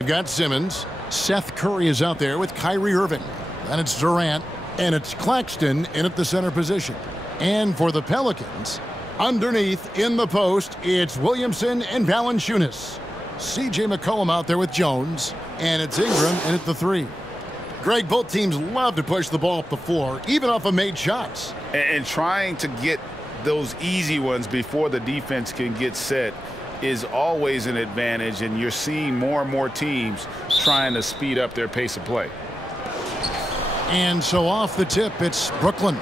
You've got Simmons. Seth Curry is out there with Kyrie Irving. And it's Durant. And it's Claxton in at the center position. And for the Pelicans, underneath in the post, it's Williamson and Valanciunas. C.J. McCollum out there with Jones. And it's Ingram in at the 3. Greg, both teams love to push the ball up the floor, even off of made shots. And trying to get those easy ones before the defense can get set is always an advantage, and you're seeing more and more teams trying to speed up their pace of play. And so off the tip, it's Brooklyn.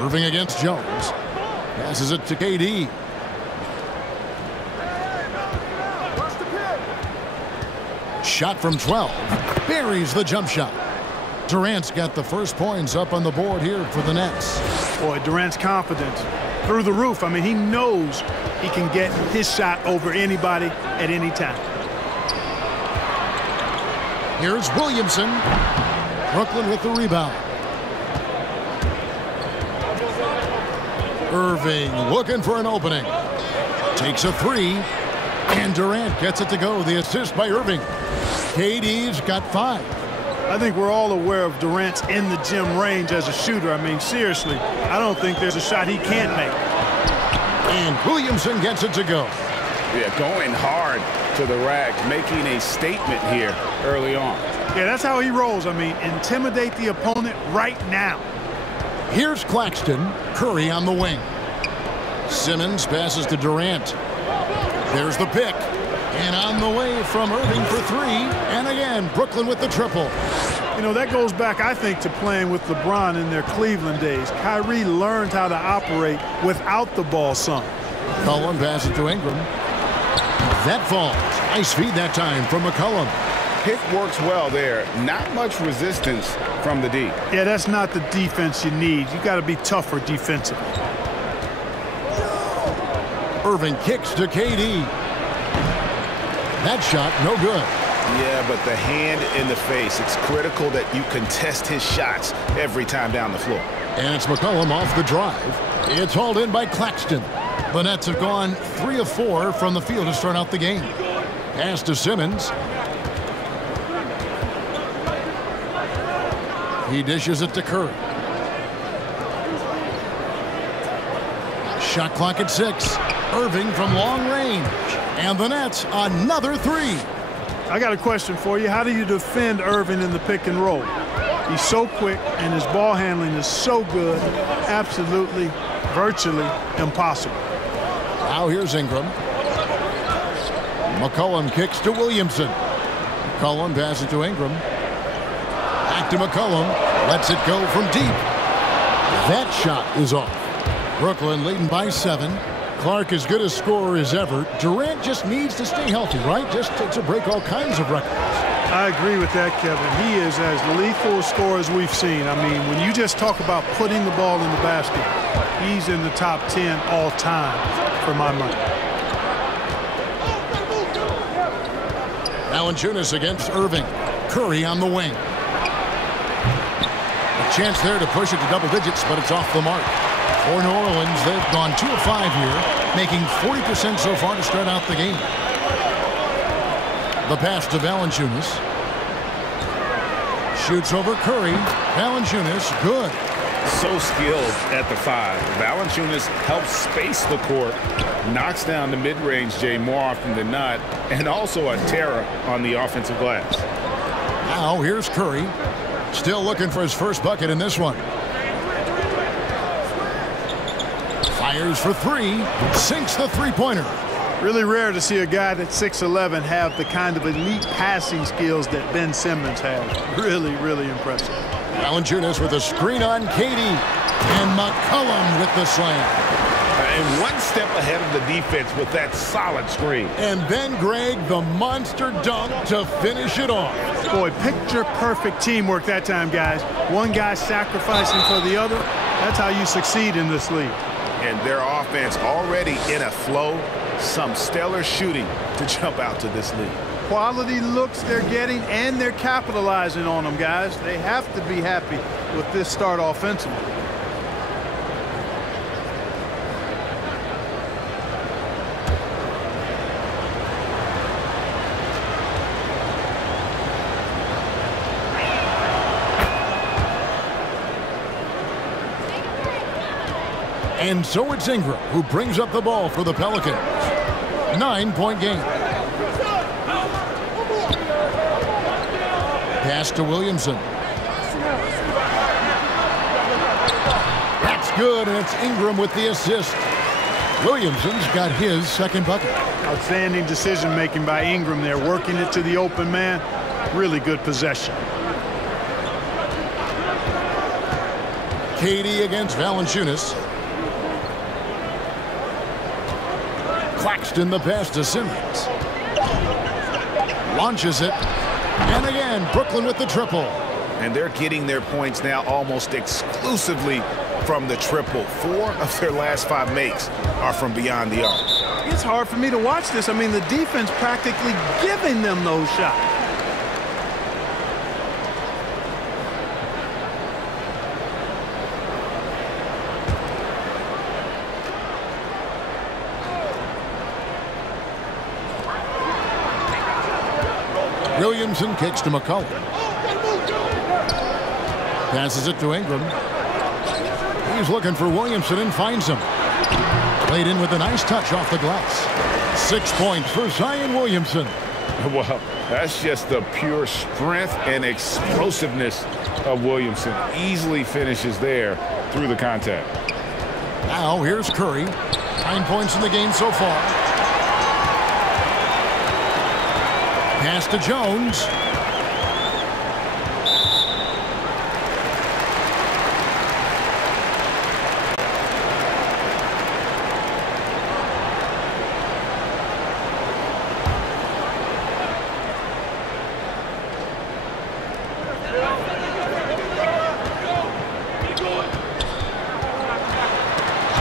Irving against Jones. Passes it to KD. Shot from 12. Buries the jump shot. Durant's got the first points up on the board here for the Nets. Boy, Durant's confidence through the roof. I mean, he knows he can get his shot over anybody at any time. Here's Williamson. Brooklyn with the rebound. Irving looking for an opening. Takes a 3. And Durant gets it to go. The assist by Irving. KD's got 5. I think we're all aware of Durant's in the gym range as a shooter. I mean, seriously, I don't think there's a shot he can't make. And Williamson gets it to go. Yeah, going hard to the rack, making a statement here early on. Yeah, that's how he rolls. I mean, intimidate the opponent right now. Here's Claxton. Curry on the wing. Simmons passes to Durant. There's the pick. And on the way from Irving for 3. And again, Brooklyn with the triple. You know, that goes back, I think, to playing with LeBron in their Cleveland days. Kyrie learned how to operate without the ball some. McCollum passes to Ingram. That falls. Nice feed that time from McCollum. Pick works well there. Not much resistance from the D. Yeah, that's not the defense you need. You got to be tougher defensively. Irving kicks to KD. That shot, no good. Yeah, but the hand in the face. It's critical that you contest his shots every time down the floor. And it's McCollum off the drive. It's hauled in by Claxton. The Nets have gone 3 of 4 from the field to start out the game. Pass to Simmons. He dishes it to Curry. Shot clock at 6. Irving from long range. And the Nets, another 3. I got a question for you. How do you defend Irving in the pick and roll? He's so quick, and his ball handling is so good, absolutely, virtually impossible. Now here's Ingram. McCollum kicks to Williamson. McCollum passes to Ingram. Back to McCollum. Lets it go from deep. That shot is off. Brooklyn leading by 7. Clark as good a scorer as ever. Durant just needs to stay healthy, right? Just to break all kinds of records. I agree with that, Kevin. He is as lethal a scorer as we've seen. I mean, when you just talk about putting the ball in the basket, he's in the top 10 all time for my money. Valanciunas against Irving. Curry on the wing. A chance there to push it to double digits, but it's off the mark. For New Orleans, they've gone 2 of 5 here, making 40% so far to start out the game. The pass to Valanciunas. Shoots over Curry. Valanciunas, good. So skilled at the 5. Valanciunas helps space the court, knocks down the mid-range Jay more often than not, and also a terror on the offensive glass. Now here's Curry. Still looking for his first bucket in this one. Fires for 3. Sinks the three-pointer. Really rare to see a guy that's 6'11" have the kind of elite passing skills that Ben Simmons has. Really, really impressive. Valanciunas with a screen on KD. And McCollum with the slam. And one step ahead of the defense with that solid screen. And then Greg, the monster dunk to finish it off. Boy, picture-perfect teamwork that time, guys. One guy sacrificing for the other. That's how you succeed in this league. And their offense already in a flow. Some stellar shooting to jump out to this league. Quality looks they're getting, and they're capitalizing on them, guys. They have to be happy with this start offensively. And so it's Ingram who brings up the ball for the Pelicans. 9-point game. Pass to Williamson. That's good, and it's Ingram with the assist. Williamson's got his second bucket. Outstanding decision-making by Ingram there, working it to the open man. Really good possession. Katie against Valanciunas. Claxton the pass to Simmons. Launches it. And again, Brooklyn with the triple. And they're getting their points now almost exclusively from the triple. 4 of their last 5 makes are from beyond the arc. It's hard for me to watch this. I mean, the defense practically giving them those shots. Williamson kicks to McCollum. Passes it to Ingram. He's looking for Williamson and finds him. Played in with a nice touch off the glass. 6 points for Zion Williamson. Well, that's just the pure strength and explosiveness of Williamson. Easily finishes there through the contact. Now here's Curry. 9 points in the game so far. Pass to Jones.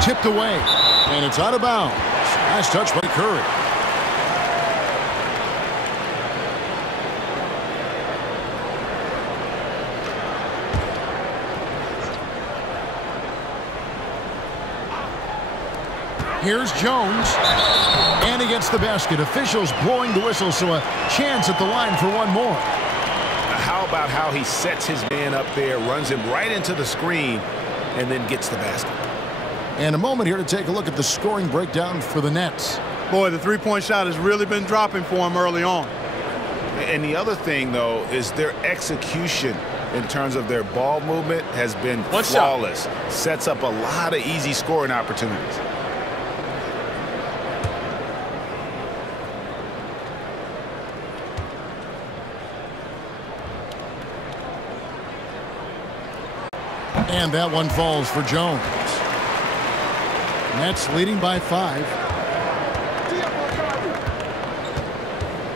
Tipped away, and it's out of bounds. Nice touch by Curry. Here's Jones, and he gets the basket. Officials blowing the whistle, so a chance at the line for one more. How about how he sets his man up there, runs him right into the screen, and then gets the basket. And a moment here to take a look at the scoring breakdown for the Nets. Boy, the three-point shot has really been dropping for him early on. And the other thing, though, is their execution in terms of their ball movement has been flawless. Sets up a lot of easy scoring opportunities. And that one falls for Jones. Nets leading by 5.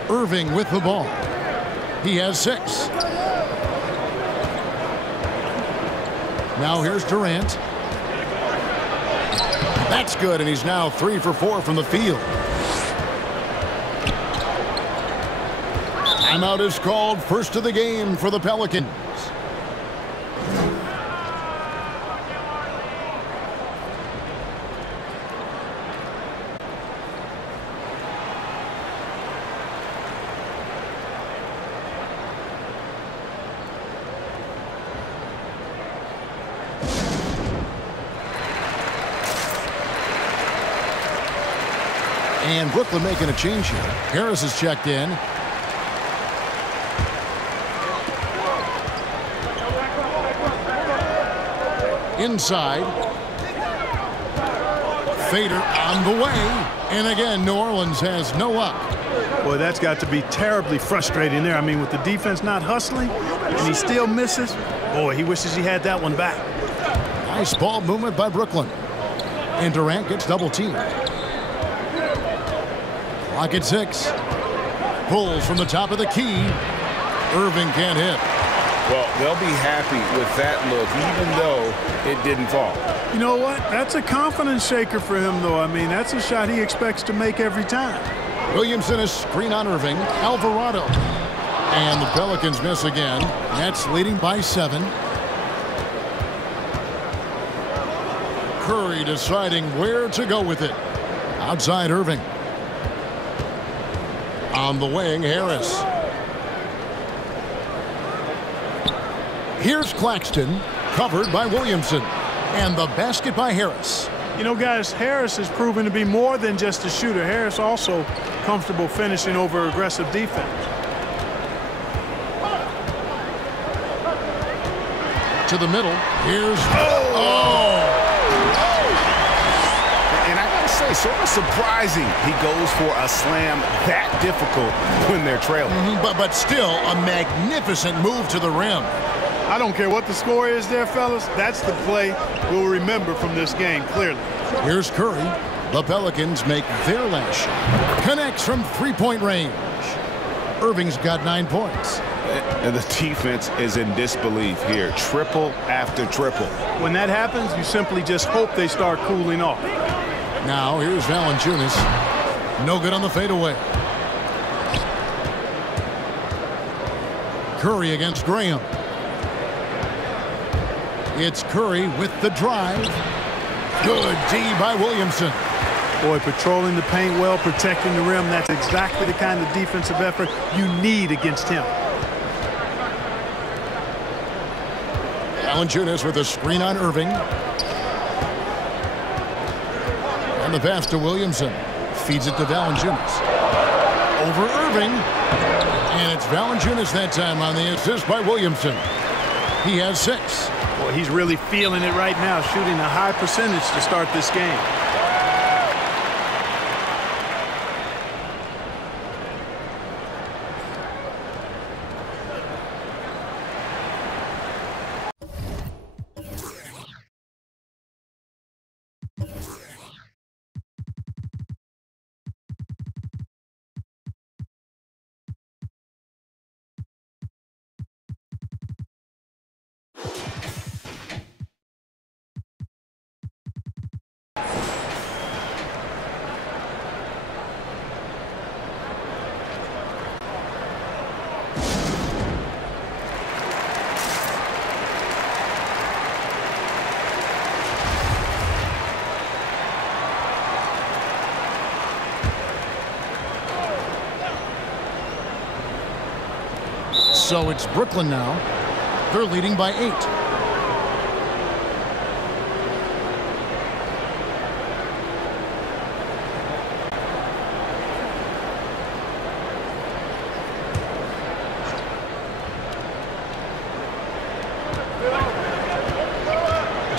Irving with the ball. He has 6. Now here's Durant. That's good, and he's now 3 for 4 from the field. Timeout is called. First of the game for the Pelicans. And Brooklyn making a change here. Harris is checked in. Inside. Fader on the way. And again, New Orleans has no up. Boy, that's got to be terribly frustrating there. I mean, with the defense not hustling and he still misses, boy, he wishes he had that one back. Nice ball movement by Brooklyn. And Durant gets double teamed. Clock at 6. Pulls from the top of the key. Irving can't hit. Well, they'll be happy with that look, even though it didn't fall. You know what? That's a confidence shaker for him, though. I mean, that's a shot he expects to make every time. Williamson is screen on Irving. Alvarado. And the Pelicans miss again. Nets leading by 7. Curry deciding where to go with it. Outside Irving. On the wing, Harris. Here's Claxton, covered by Williamson. And the basket by Harris. You know, guys, Harris has proven to be more than just a shooter. Harris also comfortable finishing over aggressive defense. To the middle. Here's And I gotta say, sort of surprising he goes for a slam that difficult when they're trailing. But still a magnificent move to the rim. I don't care what the score is there, fellas. That's the play we'll remember from this game, clearly. Here's Curry. The Pelicans make their last shot. Connects from three-point range. Irving's got 9 points. And the defense is in disbelief here. Triple after triple. When that happens, you simply just hope they start cooling off. Now here's Valanciunas. No good on the fadeaway. Curry against Graham. It's Curry with the drive. Good D by Williamson. Boy, patrolling the paint well, protecting the rim. That's exactly the kind of defensive effort you need against him. Valanciunas with a screen on Irving. And the pass to Williamson. Feeds it to Valanciunas. Over Irving. And it's Valanciunas that time on the assist by Williamson. He has 6. Boy, he's really feeling it right now, shooting a high percentage to start this game. So it's Brooklyn now. They're leading by 8.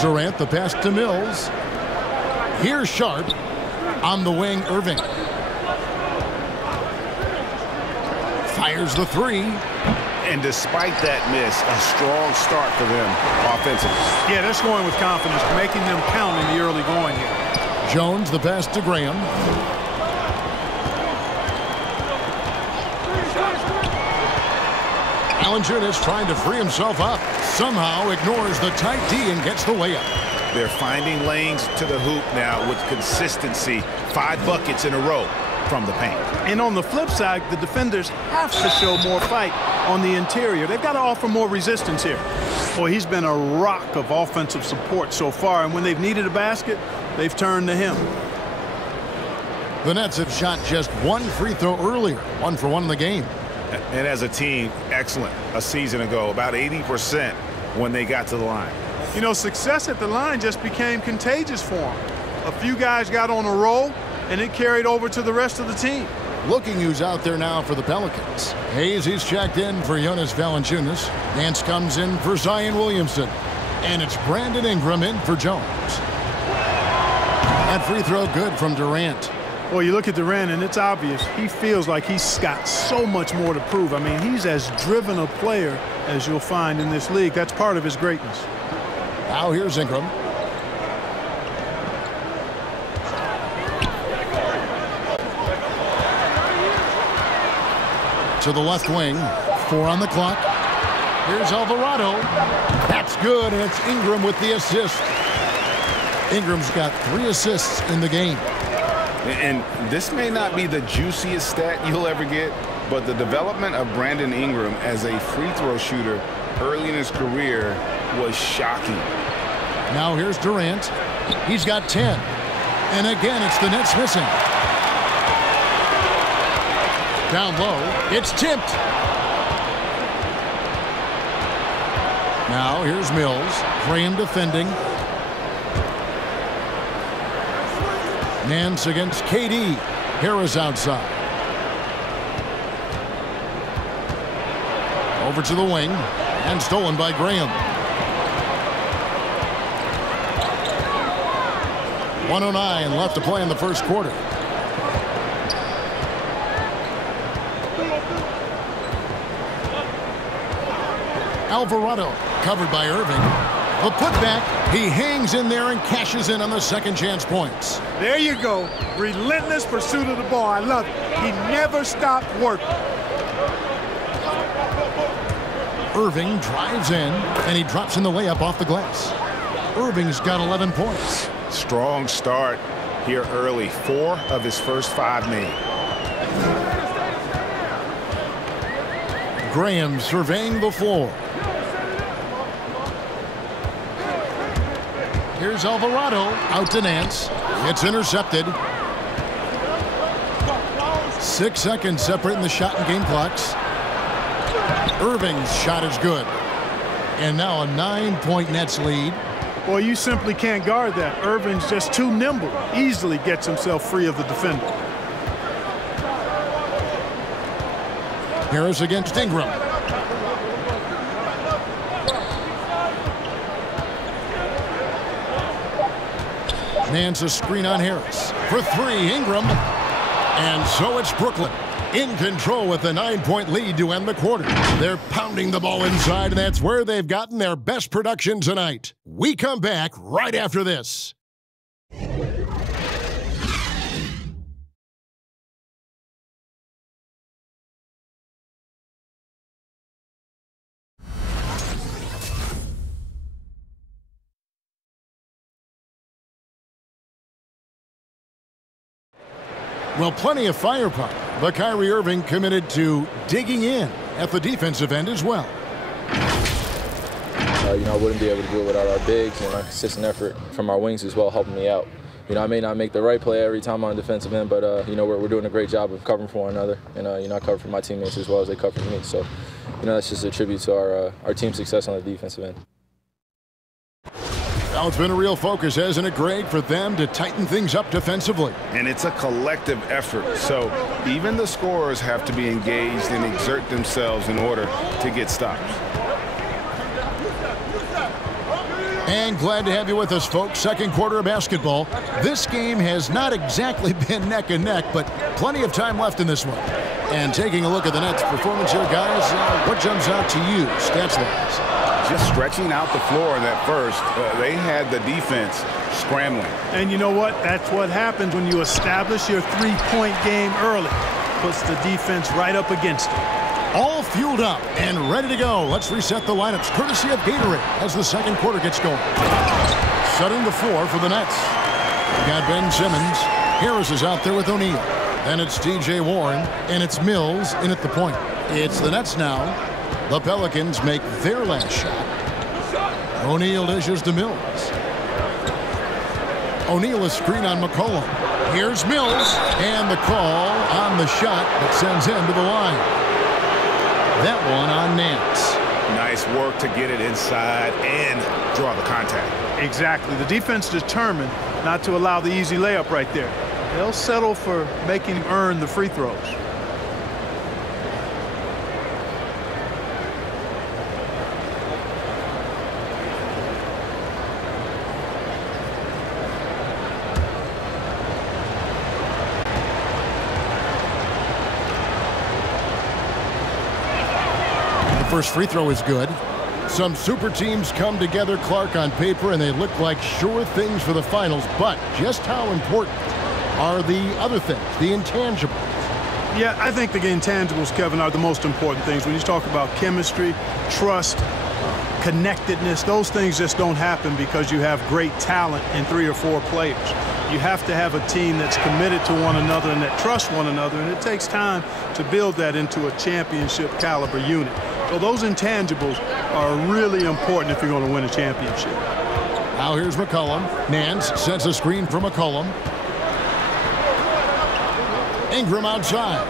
Durant, the pass to Mills. Here's Sharp. On the wing, Irving. Fires the 3. And despite that miss, a strong start for them offensively. Yeah, they're scoring with confidence, making them count in the early going here. Jones, the pass to Graham. Valanciunas trying to free himself up. Somehow ignores the tight D and gets the layup. They're finding lanes to the hoop now with consistency. 5 buckets in a row from the paint. And on the flip side, the defenders have to show more fight on the interior. They've got to offer more resistance here. Boy, he's been a rock of offensive support so far, and when they've needed a basket, they've turned to him. The Nets have shot just 1 free throw earlier, 1 for 1 in the game. And as a team, excellent a season ago, about 80% when they got to the line. You know, success at the line just became contagious for them. A few guys got on a roll, and it carried over to the rest of the team. Looking who's out there now for the Pelicans. Hayes, he's checked in for Jonas Valanciunas. Nance comes in for Zion Williamson. And it's Brandon Ingram in for Jones. That free throw good from Durant. Well, you look at Durant, and it's obvious. He feels like he's got so much more to prove. I mean, he's as driven a player as you'll find in this league. That's part of his greatness. Now here's Ingram. To the left wing. 4 on the clock. Here's Alvarado. That's good, and it's Ingram with the assist. Ingram's got 3 assists in the game. And this may not be the juiciest stat you'll ever get, but the development of Brandon Ingram as a free throw shooter early in his career was shocking. Now here's Durant. He's got 10. And again, it's the Nets missing. Down low, it's tipped. Now here's Mills. Graham defending. Nance against KD. Harris outside. Over to the wing. And stolen by Graham. 1:09 left to play in the first quarter. Alvarado covered by Irving. The putback. He hangs in there and cashes in on the second chance points. There you go. Relentless pursuit of the ball. I love it. He never stopped working. Irving drives in, and he drops in the layup off the glass. Irving's got 11 points. Strong start here early. 4 of his first 5 made. Graham surveying the floor. Here's Alvarado out to Nance. It's intercepted. 6 seconds separating the shot and game clocks. Irving's shot is good. And now a 9-point Nets lead. Boy, you simply can't guard that. Irving's just too nimble. Easily gets himself free of the defender. Harris against Ingram. Nance a screen on Harris. For 3, Ingram. And so it's Brooklyn in control with a 9-point lead to end the quarter. They're pounding the ball inside, and that's where they've gotten their best production tonight. We come back right after this. Well, plenty of firepower, but Kyrie Irving committed to digging in at the defensive end as well. I wouldn't be able to do it without our bigs and our consistent effort from our wings as well, helping me out. I may not make the right play every time on the defensive end, but we're doing a great job of covering for one another, and I cover for my teammates as well as they cover for me. So, that's just a tribute to our team's success on the defensive end. Well, it's been a real focus, hasn't it, Greg, for them to tighten things up defensively? And it's a collective effort. So even the scorers have to be engaged and exert themselves in order to get stops. And glad to have you with us, folks. Second quarter of basketball. This game has not exactly been neck and neck, but plenty of time left in this one. And taking a look at the Nets' performance here, guys, what jumps out to you, stats-wise? Just stretching out the floor in that first. They had the defense scrambling. And you know what? That's what happens when you establish your three-point game early. Puts the defense right up against it. All fueled up and ready to go. Let's reset the lineups courtesy of Gatorade as the second quarter gets going. Setting the floor for the Nets. We got Ben Simmons. Harris is out there with O'Neal. Then it's T.J. Warren, and it's Mills in at the point. It's the Nets now. The Pelicans make their last shot. O'Neal dishes to Mills. O'Neal a screen on McCollum. Here's Mills, and the call on the shot that sends him to the line. That one on Nance. Nice work to get it inside and draw the contact. Exactly. The defense determined not to allow the easy layup right there. They'll settle for making him earn the free throws. First free throw is good. Some super teams come together, Clark, on paper, and they look like sure things for the finals. But just how important are the other things, the intangibles? Yeah, I think the intangibles, Kevin, are the most important things. When you talk about chemistry, trust, connectedness, those things just don't happen because you have great talent in 3 or 4 players. You have to have a team that's committed to one another and that trusts one another, and it takes time to build that into a championship caliber unit. So those intangibles are really important if you're going to win a championship. Now here's McCollum. Nance sends a screen for McCollum. Ingram outside.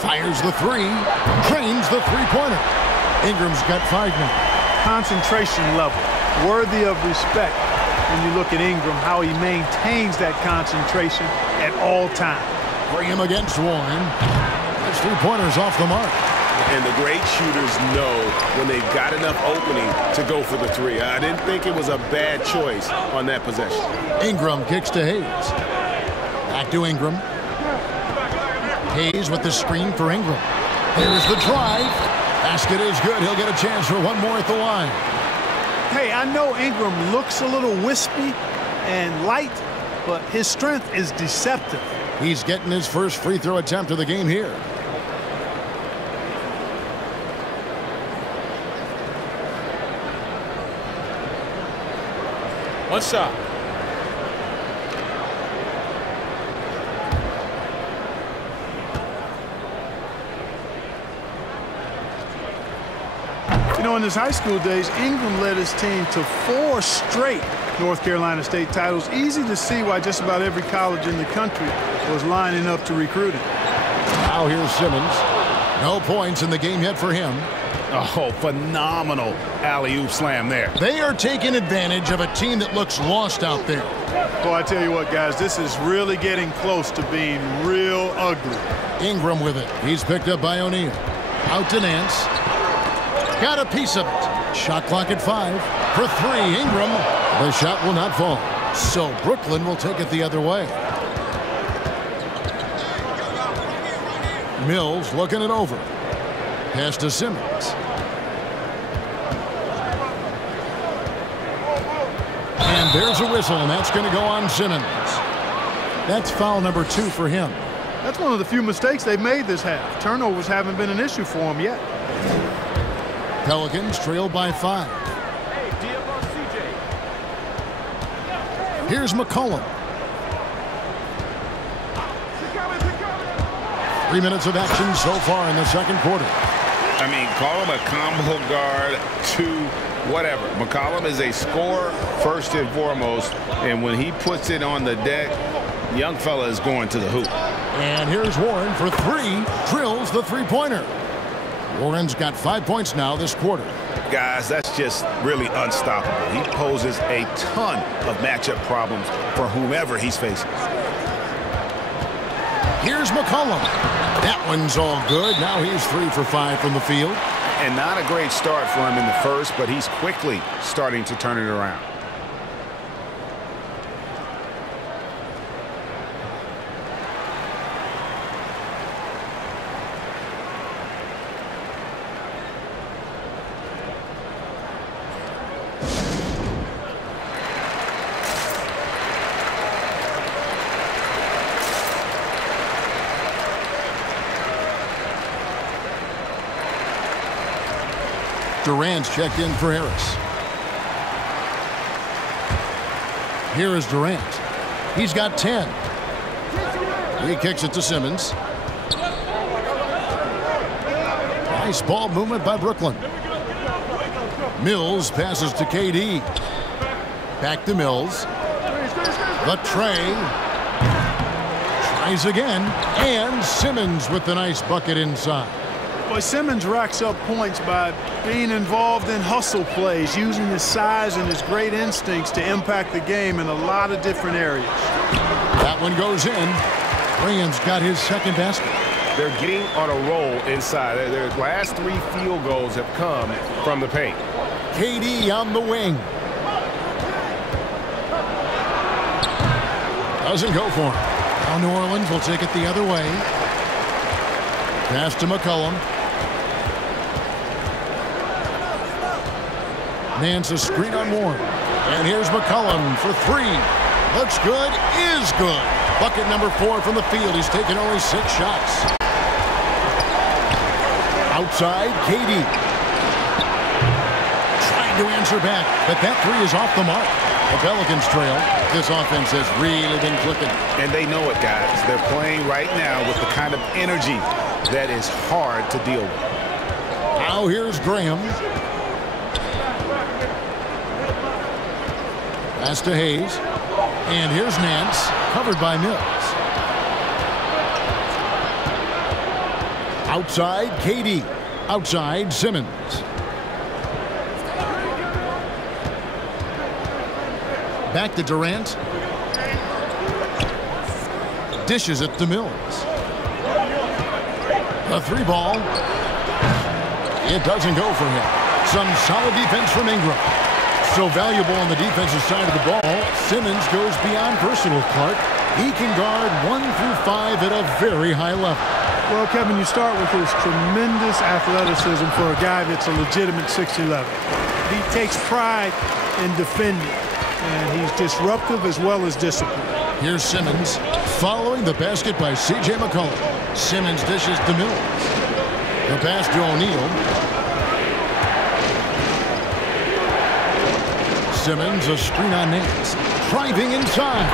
Fires the three. Drains the three-pointer. Ingram's got 5 now. Concentration level. worthy of respect when you look at Ingram, how he maintains that concentration at all times. Graham against Warren. That's 3-pointers off the mark. And the great shooters know when they've got enough opening to go for the three. I didn't think it was a bad choice on that possession. Ingram kicks to Hayes. Back to Ingram. Hayes with the screen for Ingram. Here's the drive. Basket is good. He'll get a chance for one more at the line. Hey, I know Ingram looks a little wispy and light, but his strength is deceptive. He's getting his first free throw attempt of the game here. One shot. You know, in his high school days, Ingram led his team to 4 straight North Carolina State titles. Easy to see why just about every college in the country was lining up to recruit him. Now here's Simmons. No points in the game yet for him. Oh, phenomenal alley-oop slam there. They are taking advantage of a team that looks lost out there. Well, I tell you what, guys, this is really getting close to being real ugly. Ingram with it. He's picked up by O'Neal. Out to Nance. Got a piece of it. Shot clock at 5. For 3, Ingram. The shot will not fall. So Brooklyn will take it the other way. Mills looking it over. Pass to Simmons. And there's a whistle, and that's going to go on Simmons. That's foul number 2 for him. That's one of the few mistakes they've made this half. Turnovers haven't been an issue for him yet. Pelicans trail by 5. Here's McCollum. 3 minutes of action so far in the second quarter. I mean, call him a combo guard to whatever. McCollum is a scorer first and foremost, and when he puts it on the deck, young fella is going to the hoop. And here's Warren for 3. Drills the three-pointer. Warren's got 5 points now this quarter. Guys, that's just really unstoppable. He poses a ton of matchup problems for whomever he's facing. Here's McCollum. That one's all good. Now he's 3 for 5 from the field. And not a great start for him in the first, but he's quickly starting to turn it around. Durant's checked in for Harris. Here is Durant. He's got 10. He kicks it to Simmons. Nice ball movement by Brooklyn. Mills passes to KD. Back to Mills. The tray. Tries again. And Simmons with the nice bucket inside. Boy, Simmons racks up points by being involved in hustle plays, using his size and his great instincts to impact the game in a lot of different areas. That one goes in. Graham's got his second basket. They're getting on a roll inside. Their last 3 field goals have come from the paint. KD on the wing. Doesn't go for him. Now New Orleans will take it the other way. Pass to McCollum. Nance a screen on Warren. And here's McCollum for 3. Looks good, is good. Bucket number 4 from the field. He's taken only 6 shots. Outside, KD. Trying to answer back, but that 3 is off the mark. The Pelicans trail. This offense has really been clicking. And they know it, guys. They're playing right now with the kind of energy that is hard to deal with. Now here's Graham. Pass to Hayes. And here's Nance, covered by Mills. Outside, KD. Outside, Simmons. Back to Durant. Dishes it to Mills. A 3-ball. It doesn't go for him. Some solid defense from Ingram. So valuable on the defensive side of the ball. Simmons goes beyond personal, Clark. He can guard 1 through 5 at a very high level. Well, Kevin, you start with his tremendous athleticism for a guy that's a legitimate 6'11". He takes pride in defending, and he's disruptive as well as disciplined. Here's Simmons following the basket by C.J. McCollum. Simmons dishes to Mills. The pass to O'Neal. Simmons, a screen on Nance. Driving inside.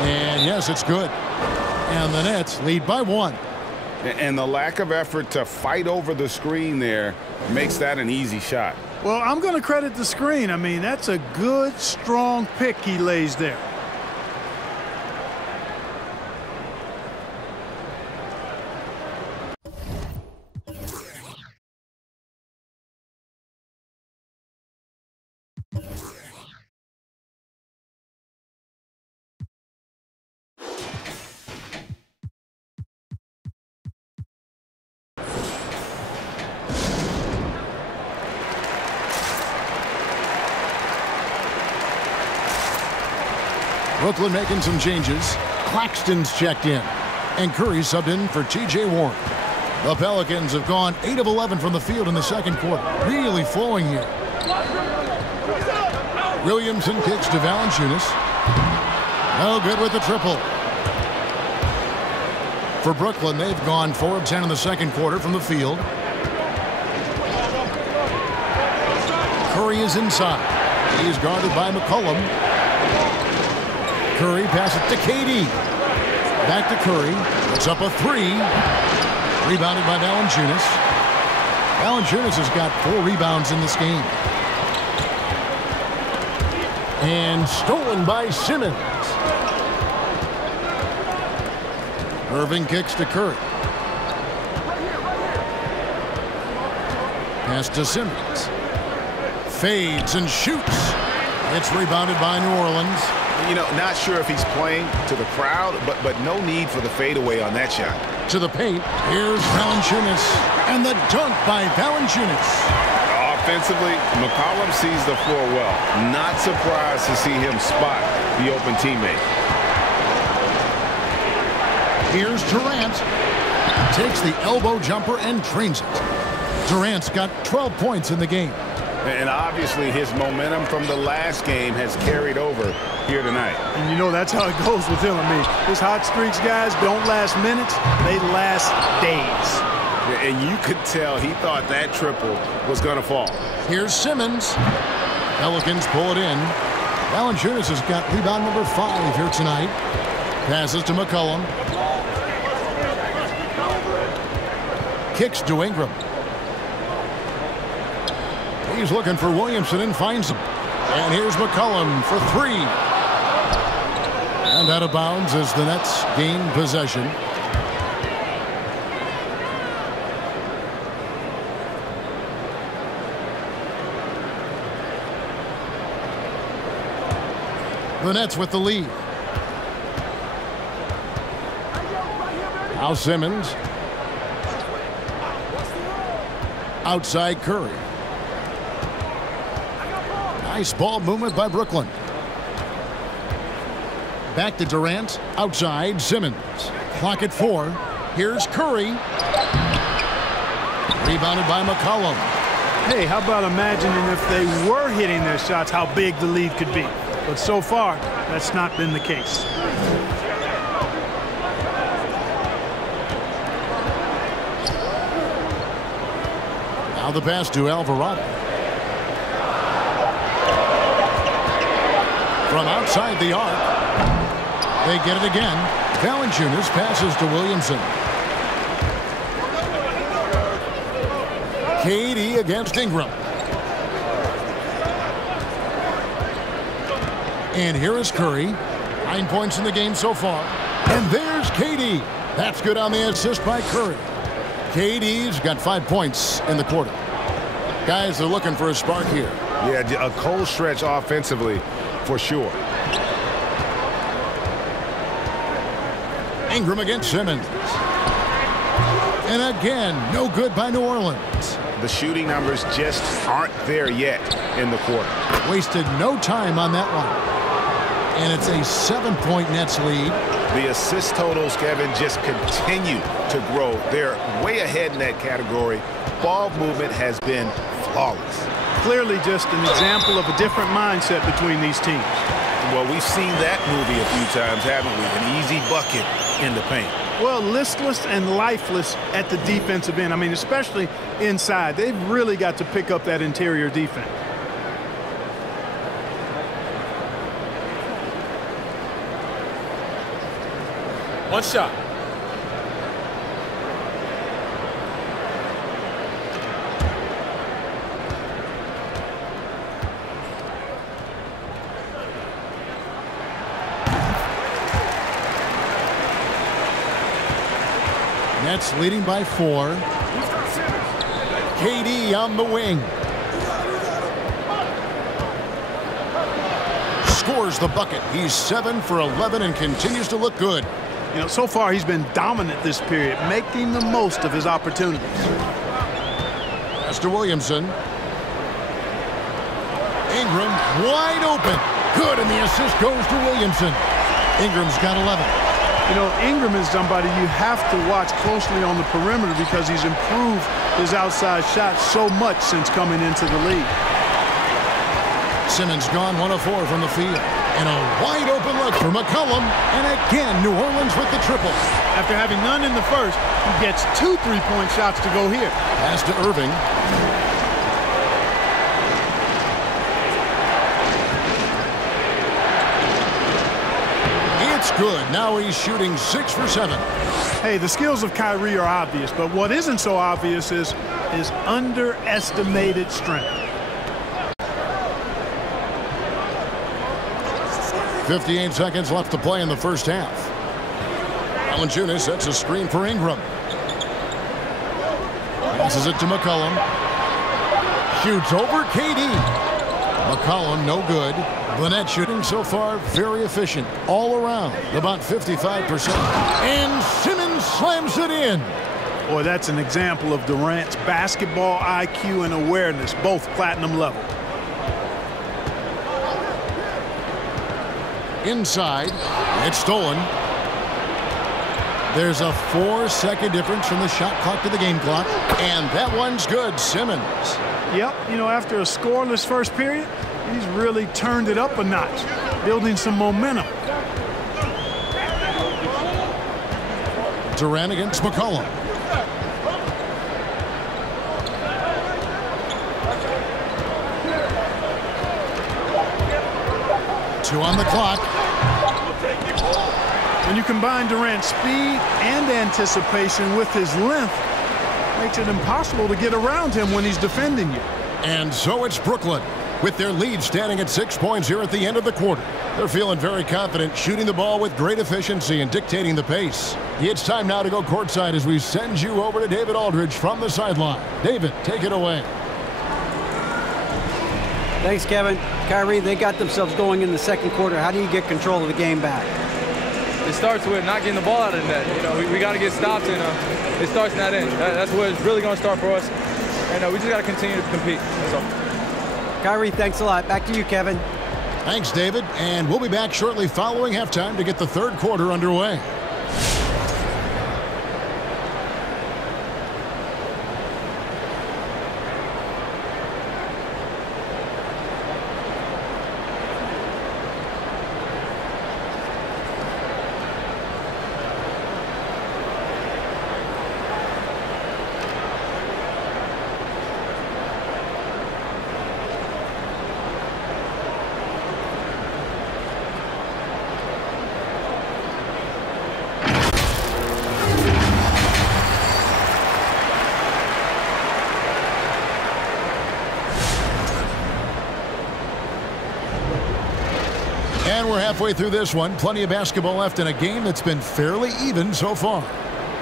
And yes, it's good. And the Nets lead by 1. And the lack of effort to fight over the screen there makes that an easy shot. Well, I'm going to credit the screen. I mean, that's a good, strong pick he lays there. Brooklyn making some changes. Claxton's checked in. And Curry subbed in for T.J. Warren. The Pelicans have gone 8 of 11 from the field in the second quarter. Really flowing here. Williamson kicks to Valanciunas. No good with the triple. For Brooklyn, they've gone 4 of 10 in the second quarter from the field. Curry is inside. He's guarded by McCollum. Curry passes to KD. Back to Curry. It's up a 3. Rebounded by Valanciunas. Valanciunas has got 4 rebounds in this game. And stolen by Simmons. Irving kicks to Curry. Pass to Simmons. Fades and shoots. It's rebounded by New Orleans. You know, not sure if he's playing to the crowd, but no need for the fadeaway on that shot. To the paint, here's Valanciunas, and the dunk by Valanciunas. Offensively, McCollum sees the floor well. Not surprised to see him spot the open teammate. Here's Durant. Takes the elbow jumper and trains it. Durant's got 12 points in the game. And obviously his momentum from the last game has carried over here tonight. And you know that's how it goes with him. I mean, his hot streaks, guys, don't last minutes. They last days. And you could tell he thought that triple was going to fall. Here's Simmons. Pelicans pull it in. Valanciunas has got rebound number 5 here tonight. Passes to McCollum. Kicks to Ingram. He's looking for Williamson and finds him. And here's McCollum for 3. And out of bounds as the Nets gain possession. The Nets with the lead. Now Simmons. Outside Curry. Nice ball movement by Brooklyn. Back to Durant. Outside Simmons. Clock at 4. Here's Curry. Rebounded by McCollum. Hey, how about imagining if they were hitting their shots, how big the lead could be. But so far, that's not been the case. Now the pass to Alvarado. From outside the arc. They get it again. Valanciunas passes to Williamson. KD against Ingram. And here is Curry. 9 points in the game so far. And there's KD. That's good on the assist by Curry. KD's got 5 points in the quarter. Guys are looking for a spark here. Yeah, a cold stretch offensively for sure. Ingram against Simmons. And again, no good by New Orleans. The shooting numbers just aren't there yet in the quarter. Wasted no time on that one. And it's a 7-point Nets lead. The assist totals, Kevin, just continue to grow. They're way ahead in that category. Ball movement has been flawless. Clearly just an example of a different mindset between these teams. Well, we've seen that movie a few times, haven't we? An easy bucket in the paint. Well, listless and lifeless at the defensive end. I mean, especially inside. They've really got to pick up that interior defense. One shot. Nets leading by 4. KD on the wing. Scores the bucket. He's 7 for 11 and continues to look good. You know, so far he's been dominant this period, making the most of his opportunities. Pass to Williamson. Ingram wide open. Good, and the assist goes to Williamson. Ingram's got 11. You know, Ingram is somebody you have to watch closely on the perimeter because he's improved his outside shot so much since coming into the league. Simmons gone 1 of 4 from the field. And a wide open look for McCollum. And again, New Orleans with the triple. After having none in the first, he gets 2 3-point shots to go here. Pass to Irving. It's good. Now he's shooting 6 for 7. Hey, the skills of Kyrie are obvious, but what isn't so obvious is his underestimated strength. 58 seconds left to play in the first half. Valanciunas sets a screen for Ingram. Passes it to McCollum. Shoots over KD. McCollum no good. The net shooting so far very efficient all around, about 55%. And Simmons slams it in. Boy, that's an example of Durant's basketball IQ and awareness, both platinum level. Inside, it's stolen. There's a 4-second difference from the shot clock to the game clock, and that one's good. Simmons. Yep, you know, after a scoreless first period, he's really turned it up a notch, building some momentum. Durant against McCollum. Two on the clock. When you combine Durant's speed and anticipation with his length, makes it impossible to get around him when he's defending you. And so it's Brooklyn, with their lead standing at 6 points here at the end of the quarter. They're feeling very confident, shooting the ball with great efficiency and dictating the pace. It's time now to go courtside as we send you over to David Aldridge from the sideline. David, take it away. Thanks, Kevin. Kyrie, they got themselves going in the second quarter. How do you get control of the game back? It starts with not getting the ball out of the net. You know, we got to get stopped, and it starts in that end. That's where it's really going to start for us. And we just got to continue to compete. That's all. Kyrie, thanks a lot. Back to you, Kevin. Thanks, David. And we'll be back shortly following halftime to get the third quarter underway. And we're halfway through this one. Plenty of basketball left in a game that's been fairly even so far.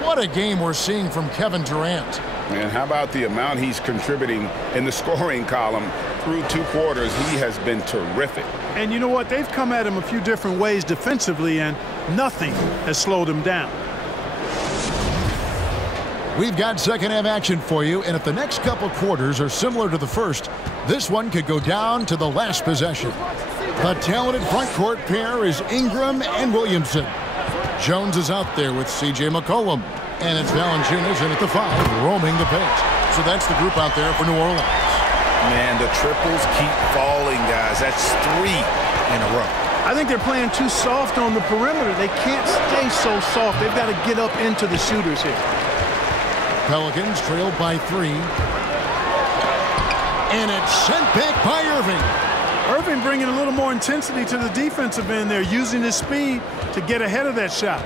What a game we're seeing from Kevin Durant. And how about the amount he's contributing in the scoring column through 2 quarters? He has been terrific. And you know what? They've come at him a few different ways defensively, and nothing has slowed him down. We've got second half action for you, and if the next couple quarters are similar to the first, this one could go down to the last possession. The talented front court pair is Ingram and Williamson. Jones is out there with C.J. McCollum, and it's Valanciunas in at the 5, roaming the paint. So that's the group out there for New Orleans. Man, the triples keep falling, guys. That's 3 in a row. I think they're playing too soft on the perimeter. They can't stay so soft. They've got to get up into the shooters here. Pelicans trailed by 3. And it's sent back by Irving. Irving bringing a little more intensity to the defensive end there, using his speed to get ahead of that shot.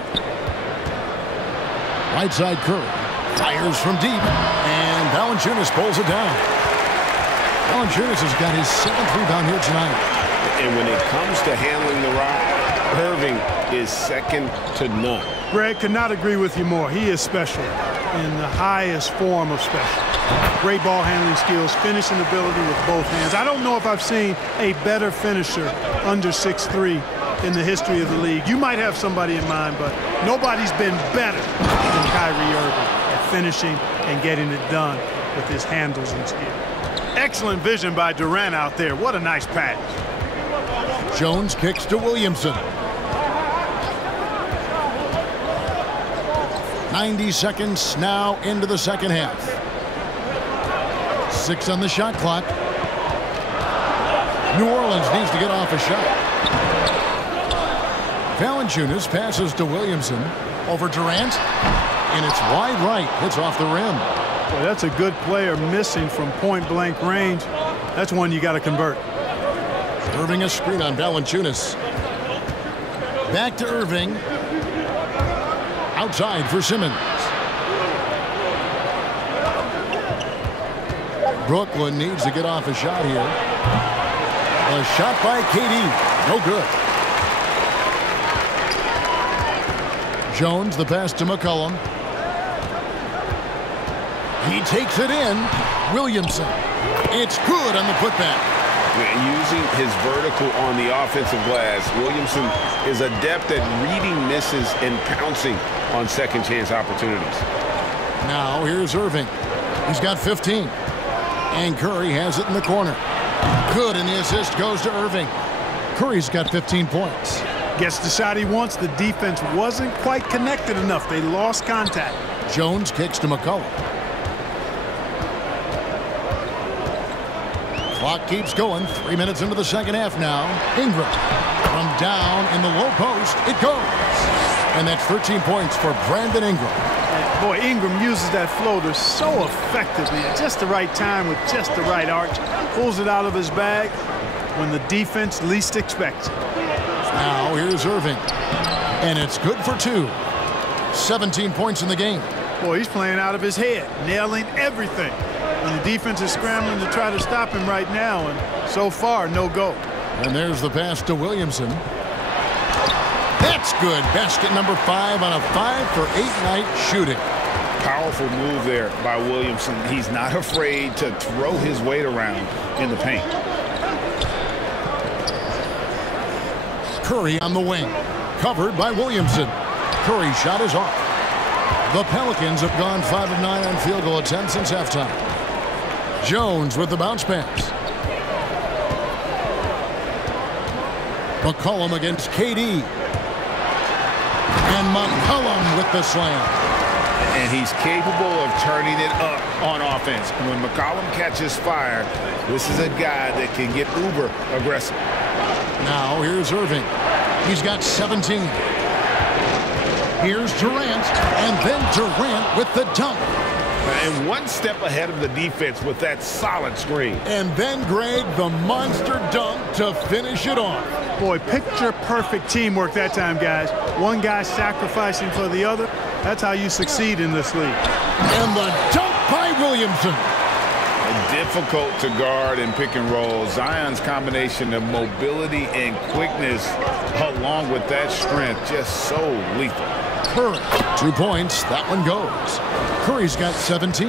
Right side Curry fires from deep, and Valanciunas pulls it down. Valanciunas has got his 7th rebound here tonight. And when it comes to handling the rock, Irving is second to none. Greg, could not agree with you more. He is special in the highest form of special. Great ball handling skills, finishing ability with both hands. I don't know if I've seen a better finisher under 6'3" in the history of the league. You might have somebody in mind, but nobody's been better than Kyrie Irving at finishing and getting it done with his handles and skill. Excellent vision by Durant out there. What a nice pass. Jones kicks to Williamson. 90 seconds now into the second half. 6 on the shot clock. New Orleans needs to get off a shot. Valanciunas passes to Williamson over Durant, and it's wide right. Hits off the rim. Well, that's a good player missing from point-blank range. That's one you got to convert. Irving a screen on Valanciunas. Back to Irving. Outside for Simmons. Brooklyn needs to get off a shot here. A shot by KD. No good. Jones, the pass to McCollum. He takes it in. Williamson. It's good on the putback. Using his vertical on the offensive glass, Williamson is adept at reading misses and pouncing on second chance opportunities. Now here's Irving. He's got 15. And Curry has it in the corner. Good, and the assist goes to Irving. Curry's got 15 points. Gets the shot he wants. The defense wasn't quite connected enough. They lost contact. Jones kicks to McCollum. Clock keeps going. 3 minutes into the second half now. Ingram from down in the low post. It goes. And that's 13 points for Brandon Ingram. Boy, Ingram uses that floater so effectively at just the right time with just the right arch. Pulls it out of his bag when the defense least expects it. Now here's Irving. And it's good for 2. 17 points in the game. Boy, he's playing out of his head, nailing everything. And the defense is scrambling to try to stop him right now, and so far, no go. And there's the pass to Williamson. That's good. Basket number 5 on a 5-for-8 night shooting. Powerful move there by Williamson. He's not afraid to throw his weight around in the paint. Curry on the wing. Covered by Williamson. Curry's shot is off. The Pelicans have gone 5 of 9 on field goal attempts since halftime. Jones with the bounce pass. McCollum against KD. And McCollum with the slam. And he's capable of turning it up on offense. When McCollum catches fire, this is a guy that can get uber aggressive. Now here's Irving. He's got 17. Here's Durant, and then Durant with the dunk. And one step ahead of the defense with that solid screen. And then, Greg, the monster dunk to finish it off. Boy, picture-perfect teamwork that time, guys. One guy sacrificing for the other. That's how you succeed in this league. And the dunk by Williamson. Difficult to guard and pick and roll. Zion's combination of mobility and quickness along with that strength just so lethal. Curry, 2 points. That one goes. Curry's got 17.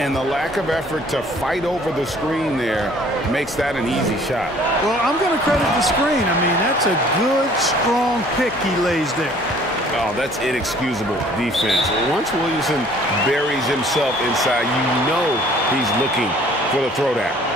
And the lack of effort to fight over the screen there makes that an easy shot. Well, I'm going to credit the screen. I mean, that's a good, strong pick he lays there. Oh, that's inexcusable defense. Once Williamson buries himself inside, you know he's looking for the throwdown.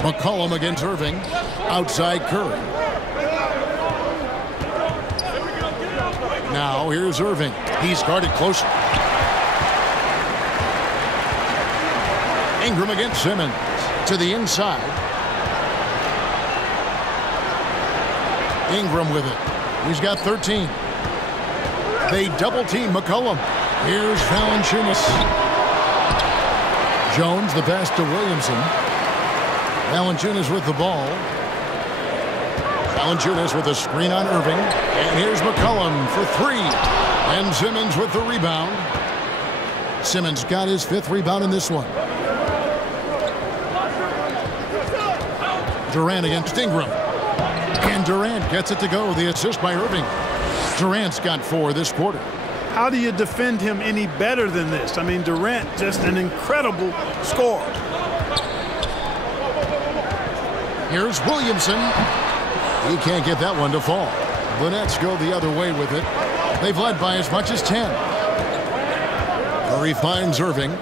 McCollum against Irving. Outside Curry. Now here's Irving. He's guarded close. Ingram against Simmons. To the inside. Ingram with it. He's got 13. They double team McCollum. Here's Valanciunas. Jones, the pass to Williamson. Valanciunas with the ball. Valanciunas with a screen on Irving. And here's McCollum for three. And Simmons with the rebound. Simmons got his 5th rebound in this one. Durant against Ingram. And Durant gets it to go. The assist by Irving. Durant's got 4 this quarter. How do you defend him any better than this? I mean, Durant, just an incredible scorer. Here's Williamson. He can't get that one to fall. The Nets go the other way with it. They've led by as much as 10. Curry finds Irving.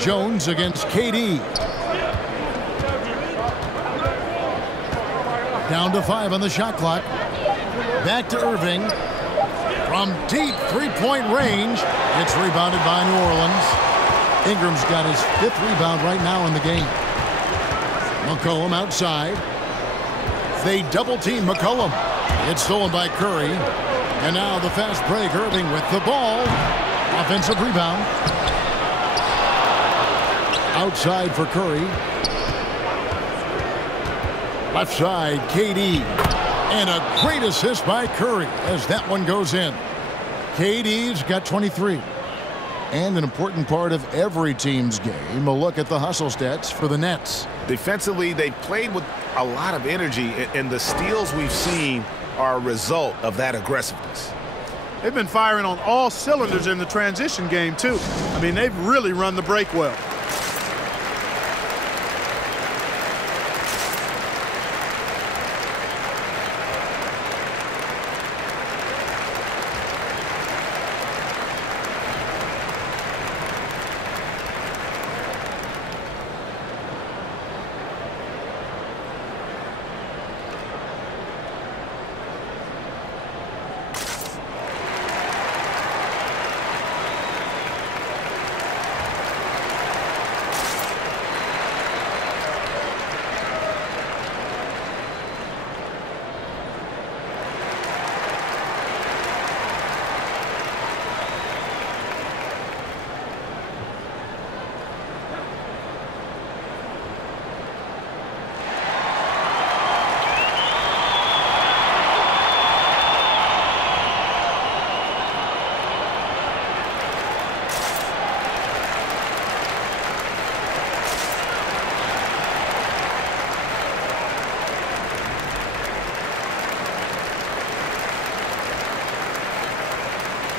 Jones against KD. Down to 5 on the shot clock. Back to Irving. From deep three-point range. It's rebounded by New Orleans. Ingram's got his 5th rebound right now in the game. McCollum outside. They double-team McCollum. It's stolen by Curry. And now the fast break. Irving with the ball. Offensive rebound. Outside for Curry. Left side, KD. And a great assist by Curry as that one goes in. KD's got 23. And an important part of every team's game, a look at the hustle stats for the Nets. Defensively, they played with a lot of energy, and the steals we've seen are a result of that aggressiveness. They've been firing on all cylinders in the transition game, too. I mean, they've really run the break well.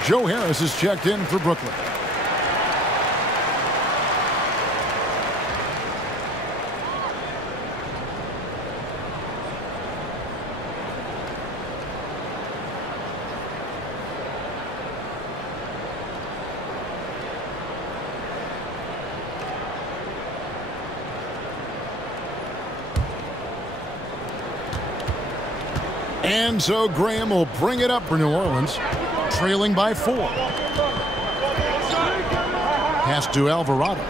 Joe Harris is checked in for Brooklyn. And so Graham will bring it up for New Orleans, trailing by 4. Pass to Alvarado.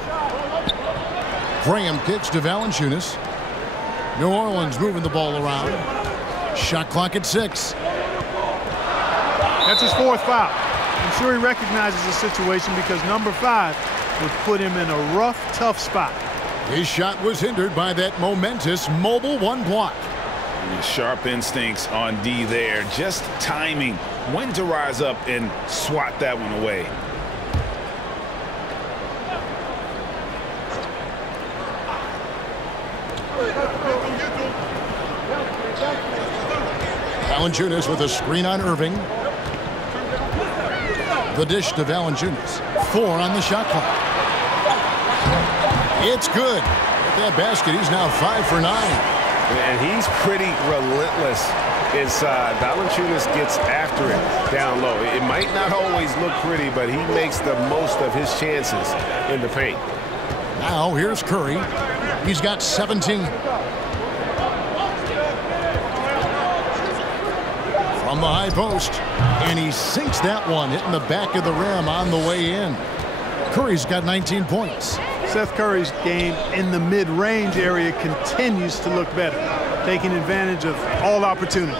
Graham kicks to Valanciunas. New Orleans moving the ball around. Shot clock at 6. That's his 4th foul. I'm sure he recognizes the situation because number 5 would put him in a rough, tough spot. His shot was hindered by that momentous mobile 1 block. Sharp instincts on D there. Just timing when to rise up and swat that one away. Valanciunas with a screen on Irving. The dish to Valanciunas. 4 on the shot clock. It's good. With that basket, he's now 5 for 9. And he's pretty relentless inside. Valanciunas gets after it down low. It might not always look pretty, but he makes the most of his chances in the paint. Now here's Curry. He's got 17. From the high post. And he sinks that one, hitting the back of the rim on the way in. Curry's got 19 points. Seth Curry's game in the mid-range area continues to look better, taking advantage of all opportunities.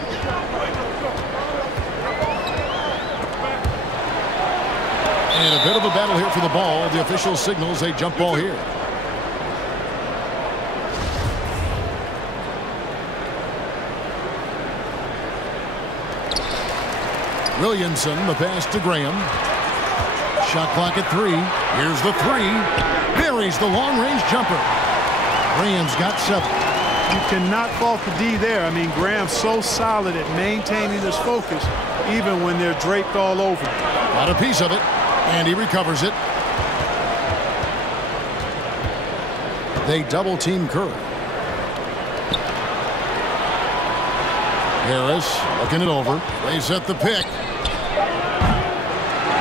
And a bit of a battle here for the ball. The official signals a jump ball here. Williamson, the pass to Graham. Shot clock at 3. Here's the 3. Buries the long-range jumper. Graham's got 7. You cannot fault the D there. I mean, Graham's so solid at maintaining his focus, even when they're draped all over. Got a piece of it, and he recovers it. They double-team Curry. Harris looking it over. They set the pick.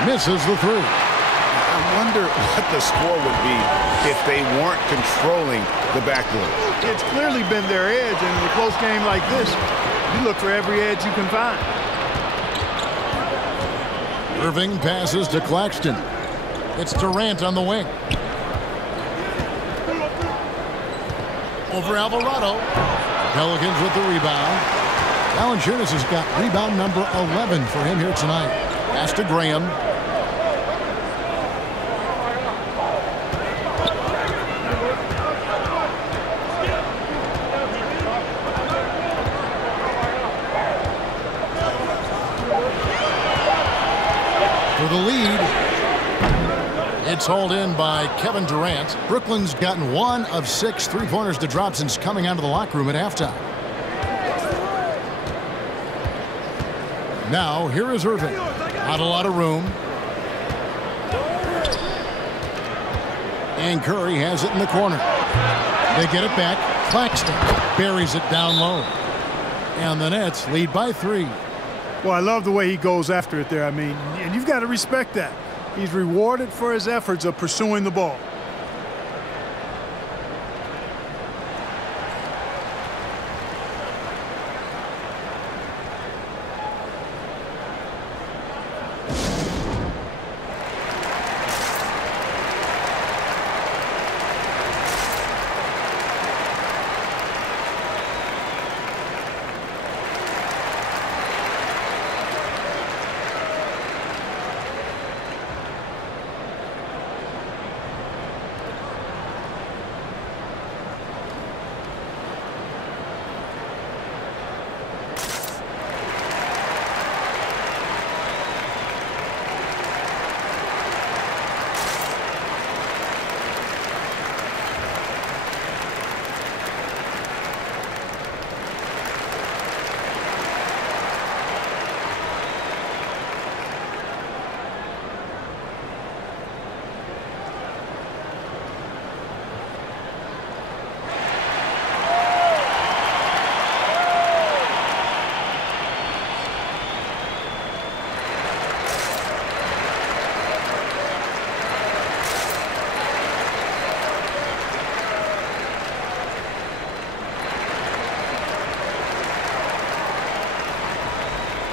Misses the 3. I wonder what the score would be if they weren't controlling the backboard. It's clearly been their edge, and in a close game like this, you look for every edge you can find. Irving passes to Claxton. It's Durant on the wing. Over Alvarado. Pelicans with the rebound. Valanciunas has got rebound number 11 for him here tonight. Pass to Graham. For the lead. It's hauled in by Kevin Durant. Brooklyn's gotten 1 of 6 3-pointers to drop since coming out of the locker room at halftime. Now, here is Irving. Not a lot of room. And Curry has it in the corner. They get it back. Claxton buries it down low. And the Nets lead by 3. Well, I love the way he goes after it there. I mean, and you've got to respect that. He's rewarded for his efforts of pursuing the ball.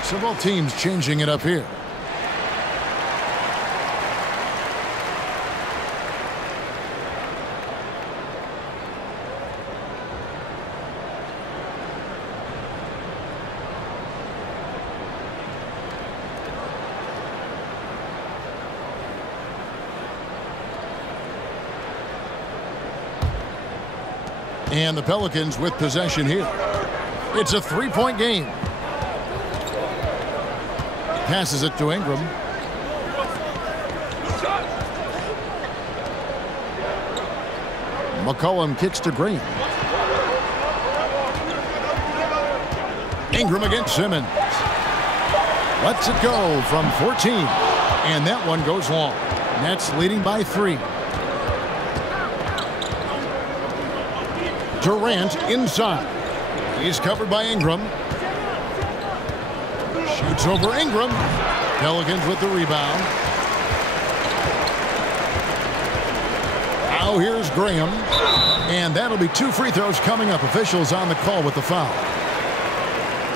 So both teams changing it up here. And the Pelicans with possession here. It's a three-point game. Passes it to Ingram. McCollum kicks to Green. Ingram against Simmons. Lets it go from 14. And that one goes long. Nets leading by 3. Durant inside. He's covered by Ingram. Shoots over Ingram. Pelicans with the rebound. Now here's Graham. And that'll be 2 free throws coming up. Officials on the call with the foul.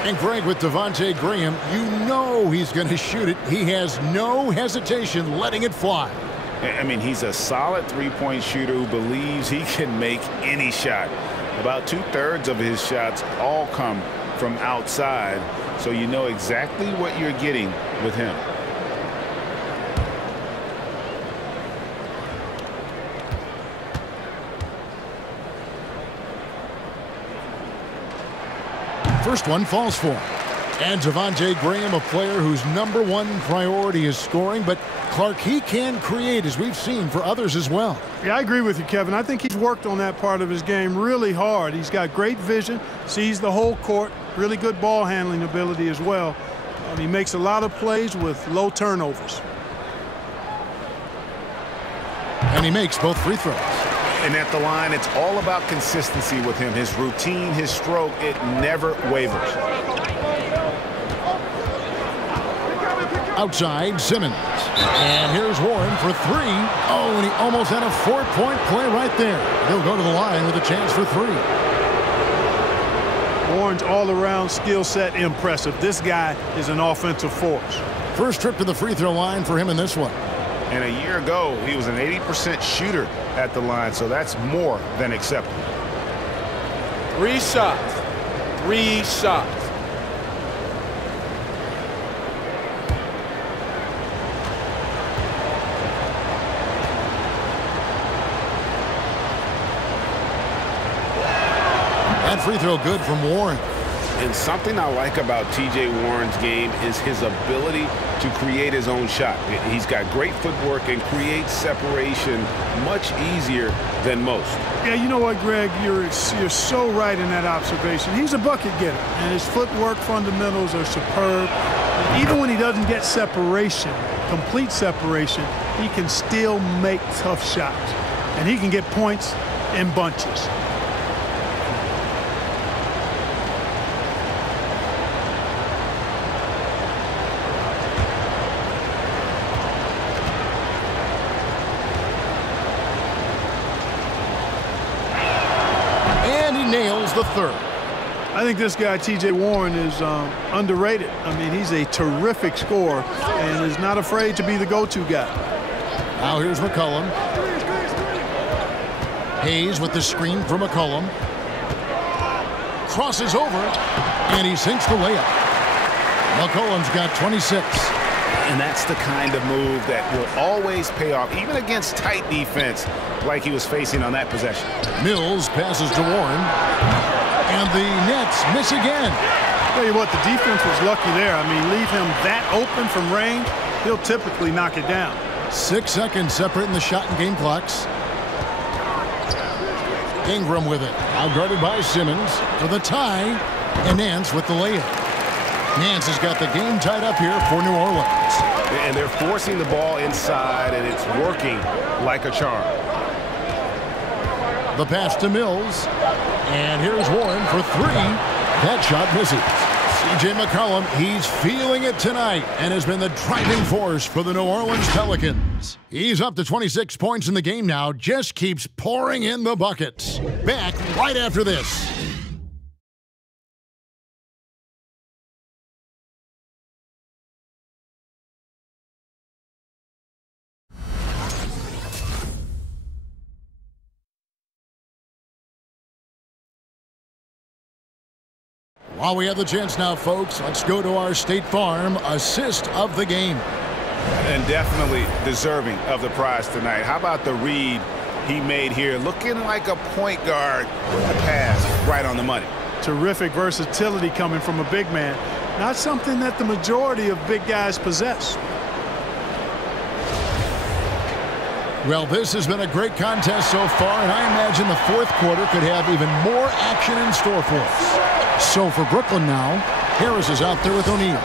And Greg, with Devontae Graham, you know he's going to shoot it. He has no hesitation letting it fly. I mean, he's a solid three-point shooter who believes he can make any shot. About 2/3 of his shots all come from outside, so you know exactly what you're getting with him. First one falls for him. And Devontae Graham, a player whose #1 priority is scoring, but Clark, he can create, as we've seen, for others as well. Yeah, I agree with you, Kevin. I think he's worked on that part of his game really hard. He's got great vision, sees the whole court, really good ball handling ability as well. He makes a lot of plays with low turnovers. And he makes both free throws. And at the line, it's all about consistency with him. His routine, his stroke, it never wavers. Outside, Simmons. And here's Warren for 3. Oh, and he almost had a 4-point play right there. He'll go to the line with a chance for 3. Warren's all-around skill set impressive. This guy is an offensive force. First trip to the free throw line for him in this one. And a year ago, he was an 80% shooter at the line, so that's more than acceptable. 3 shots. 3 shots. That free throw good from Warren. And something I like about T.J. Warren's game is his ability to create his own shot. He's got great footwork and creates separation much easier than most. Yeah, you know what, Greg? You're so right in that observation. He's a bucket getter, and his footwork fundamentals are superb. And even when he doesn't get separation, complete separation, he can still make tough shots. And he can get points in bunches. Nails the third. I think this guy, T.J. Warren, is underrated. I mean, he's a terrific scorer and is not afraid to be the go-to guy. Now here's McCollum. Hayes with the screen for McCollum. Crosses over, and he sinks the layup. McCollum's got 26. And that's the kind of move that will always pay off, even against tight defense like he was facing on that possession. Mills passes to Warren. And the Nets miss again. Tell you what, the defense was lucky there. I mean, leave him that open from range, he'll typically knock it down. 6 seconds separating the shot and game clocks. Ingram with it. Outguarded by Simmons for the tie. And Nance with the layup. Nance has got the game tied up here for New Orleans. And they're forcing the ball inside, and it's working like a charm. The pass to Mills. And here's Warren for 3. That shot misses. C.J. McCollum, he's feeling it tonight and has been the driving force for the New Orleans Pelicans. He's up to 26 points in the game now, just keeps pouring in the buckets. Back right after this. While we have the chance now, folks, let's go to our State Farm assist of the game. And definitely deserving of the prize tonight. How about the read he made here? Looking like a point guard with the pass right on the money. Terrific versatility coming from a big man. Not something that the majority of big guys possess. Well, this has been a great contest so far, and I imagine the fourth quarter could have even more action in store for us. So for Brooklyn now, Harris is out there with O'Neal.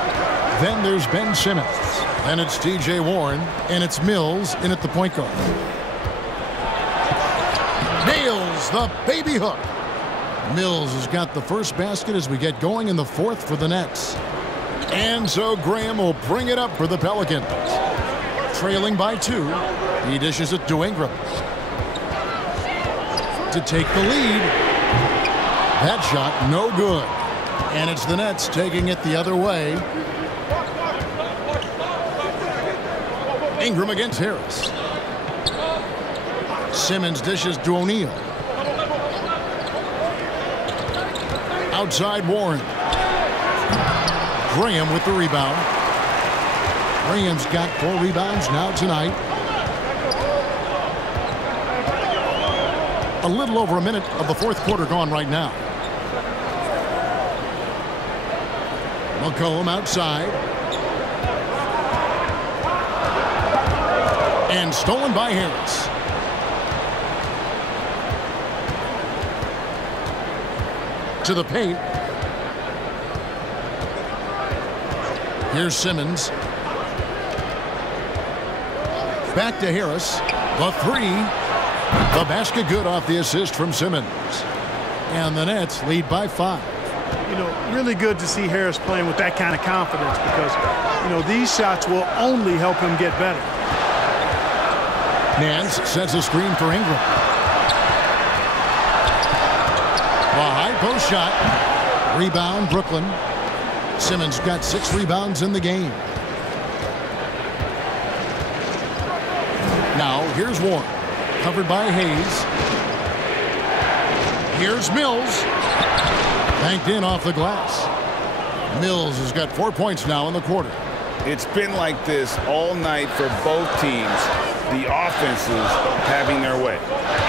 Then there's Ben Simmons. Then it's T.J. Warren, and it's Mills in at the point guard. Nails the baby hook. Mills has got the first basket as we get going in the fourth for the Nets. And so Graham will bring it up for the Pelicans. Trailing by 2. He dishes it to Ingram. To take the lead. That shot no good. And it's the Nets taking it the other way. Ingram against Harris. Simmons dishes to O'Neal. Outside Warren. Graham with the rebound. Graham's got 4 rebounds now tonight. A little over a minute of the fourth quarter gone right now. McCollum outside. And stolen by Harris. To the paint. Here's Simmons. Back to Harris. The 3. The basket good off the assist from Simmons. And the Nets lead by 5. You know, really good to see Harris playing with that kind of confidence because, you know, these shots will only help him get better. Nance sets a screen for Ingram. A high post shot. Rebound, Brooklyn. Simmons got 6 rebounds in the game. Now, here's Warren. Covered by Hayes. Here's Mills. Banked in off the glass. Mills has got 4 points now in the quarter. It's been like this all night for both teams. The offenses having their way.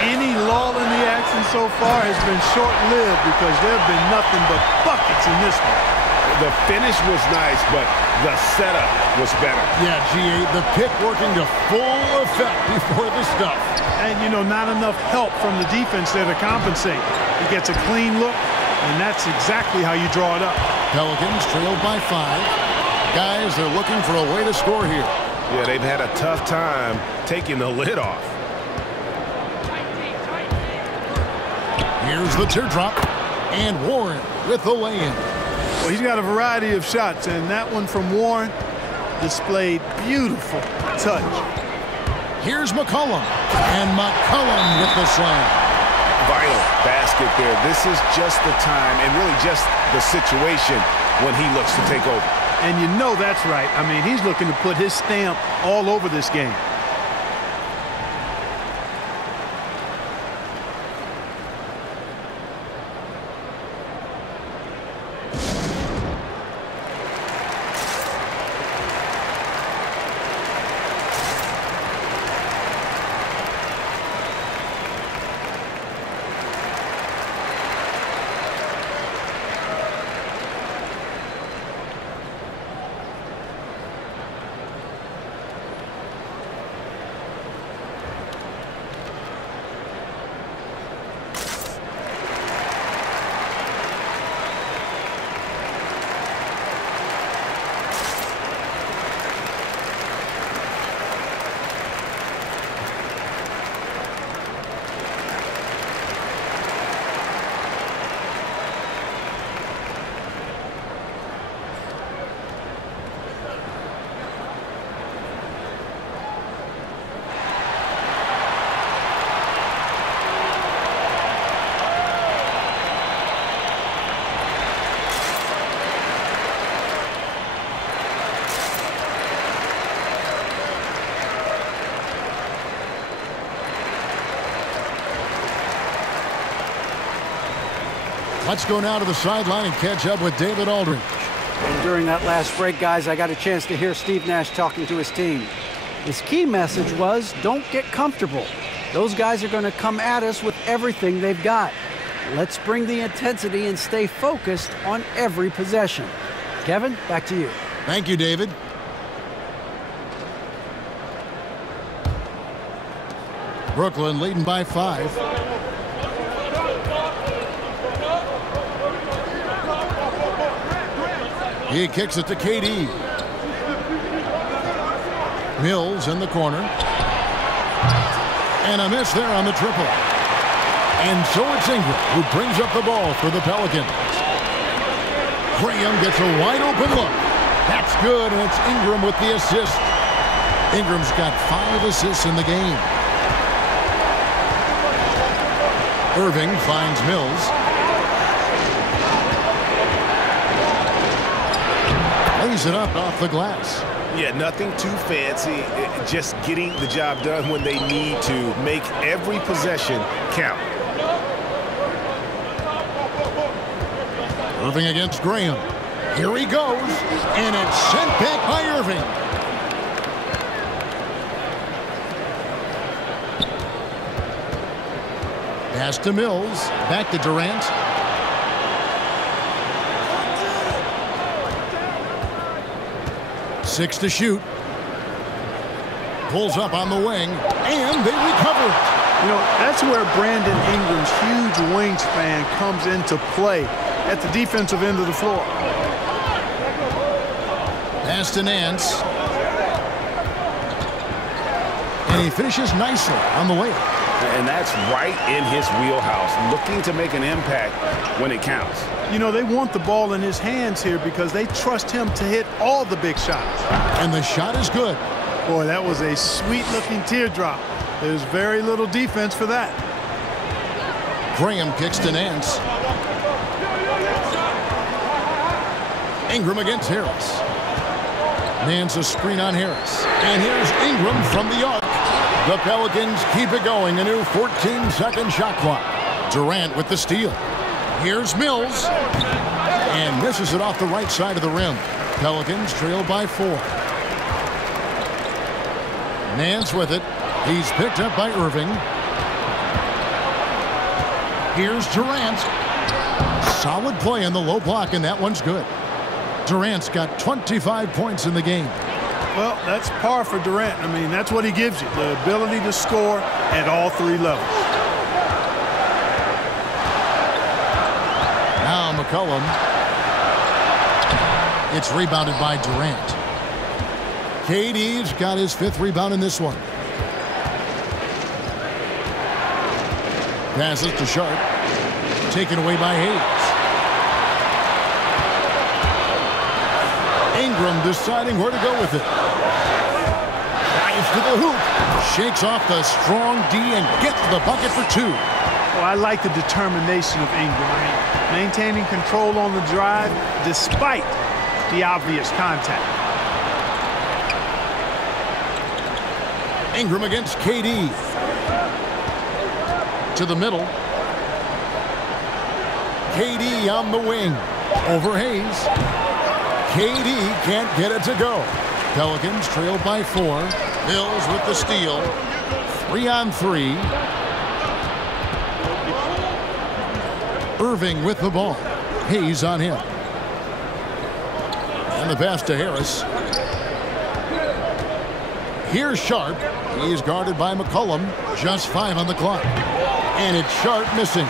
Any lull in the action so far has been short-lived because there have been nothing but buckets in this one. The finish was nice, but the setup was better. Yeah, G.A., the pick working to full effect before the stuff. And, you know, not enough help from the defense there to compensate. He gets a clean look, and that's exactly how you draw it up. Pelicans trailed by 5. Guys, they're looking for a way to score here. Yeah, they've had a tough time taking the lid off. Here's the teardrop. And Warren with the lay-in. Well, he's got a variety of shots, and that one from Warren displayed beautiful touch. Here's McCollum. And McCollum with the slam. Vital basket there. This is just the time and really just the situation when he looks to take over. And you know that's right. I mean, he's looking to put his stamp all over this game. Let's go now to the sideline and catch up with David Aldridge. And during that last break, guys, I got a chance to hear Steve Nash talking to his team. His key message was, don't get comfortable. Those guys are going to come at us with everything they've got. Let's bring the intensity and stay focused on every possession. Kevin, back to you. Thank you, David. Brooklyn leading by 5. He kicks it to KD. Mills in the corner. And a miss there on the triple. And so it's Ingram who brings up the ball for the Pelicans. Graham gets a wide open look. That's good, and it's Ingram with the assist. Ingram's got 5 assists in the game. Irving finds Mills. Lays it up off the glass. Yeah, nothing too fancy. Just getting the job done when they need to. Make every possession count. Irving against Graham. Here he goes, and it's sent back by Irving. Pass to Mills. Back to Durant. Six to shoot. Pulls up on the wing, and they recover it. You know, that's where Brandon Ingram's huge wingspan comes into play at the defensive end of the floor. Pass to Nance. And he finishes nicely on the way. And that's right in his wheelhouse, looking to make an impact when it counts. You know, they want the ball in his hands here because they trust him to hit all the big shots. And the shot is good. Boy, that was a sweet-looking teardrop. There's very little defense for that. Graham kicks to Nance. Ingram against Harris. Nance a screen on Harris. And here's Ingram from the arc. The Pelicans keep it going. A new 14-second shot clock. Durant with the steal. Here's Mills. And misses it off the right side of the rim. Pelicans trail by 4. Nance with it. He's picked up by Irving. Here's Durant. Solid play in the low block, and that one's good. Durant's got 25 points in the game. Well, that's par for Durant. I mean, that's what he gives you, the ability to score at all 3 levels. Now McCollum. It's rebounded by Durant. KD's got his 5th rebound in this one. Passes to Sharp. Taken away by Hayes. Ingram deciding where to go with it. Drives to the hoop. Shakes off the strong D and gets the bucket for 2. Well, I like the determination of Ingram. I mean, maintaining control on the drive despite the obvious contact. Ingram against KD. To the middle. KD on the wing. Over Hayes. KD can't get it to go. Pelicans trail by 4. Mills with the steal. 3-on-3. Irving with the ball. Hayes on him. And the pass to Harris. Here's Sharp. He's guarded by McCollum. Just 5 on the clock. And it's Sharp missing.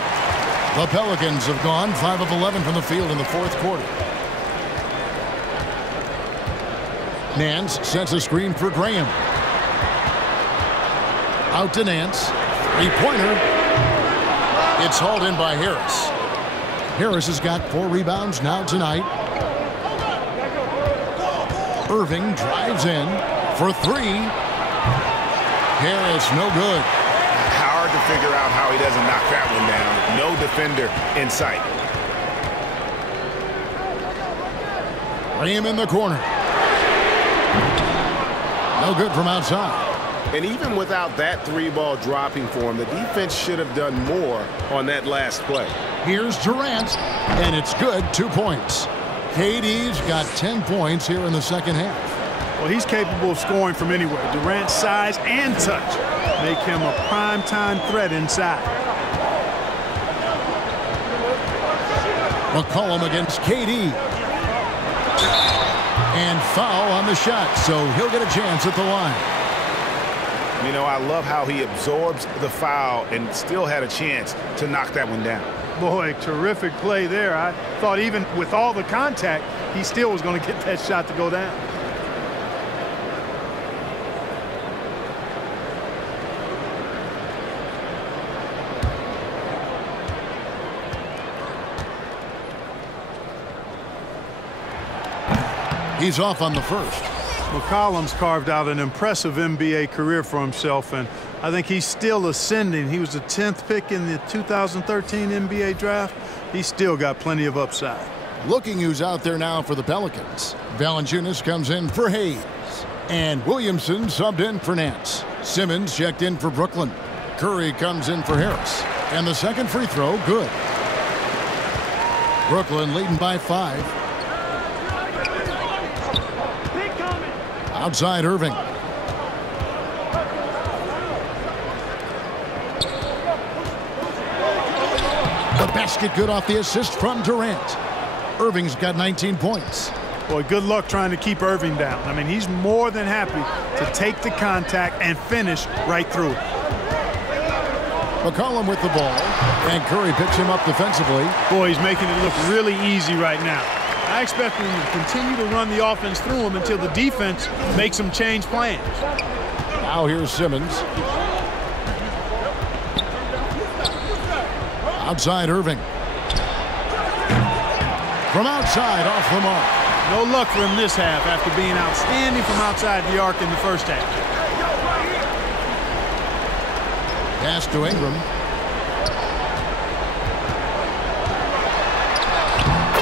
The Pelicans have gone 5 of 11 from the field in the 4th quarter. Nance sets a screen for Graham. Out to Nance. 3-pointer. It's hauled in by Harris. Harris has got 4 rebounds now tonight. Irving drives in for 3. Harris, no good. Hard to figure out how he doesn't knock that one down. No defender in sight. Graham in the corner. No good from outside. And even without that three-ball dropping for him, the defense should have done more on that last play. Here's Durant, and it's good, 2 points. KD's got 10 points here in the second half. Well, he's capable of scoring from anywhere. Durant's size and touch make him a prime-time threat inside. McCollum against KD. And foul on the shot, so he'll get a chance at the line. You know, I love how he absorbs the foul and still had a chance to knock that one down. Boy, terrific play there. I thought even with all the contact, he still was going to get that shot to go down. He's off on the first. McCollum's carved out an impressive NBA career for himself, and I think he's still ascending. He was the 10th pick in the 2013 NBA draft. He's still got plenty of upside. Looking who's out there now for the Pelicans. Valanciunas comes in for Hayes. And Williamson subbed in for Nance. Simmons checked in for Brooklyn. Curry comes in for Harris. And the second free throw, good. Brooklyn leading by 5. Outside Irving. The basket good off the assist from Durant. Irving's got 19 points. Boy, good luck trying to keep Irving down. I mean, he's more than happy to take the contact and finish right through it. McCollum with the ball, and Curry picks him up defensively. Boy, he's making it look really easy right now. I expect him to continue to run the offense through him until the defense makes him change plans. Now here's Simmons. Outside Irving. From outside, off the mark. No luck for him this half after being outstanding from outside the arc in the first half. Pass to Ingram.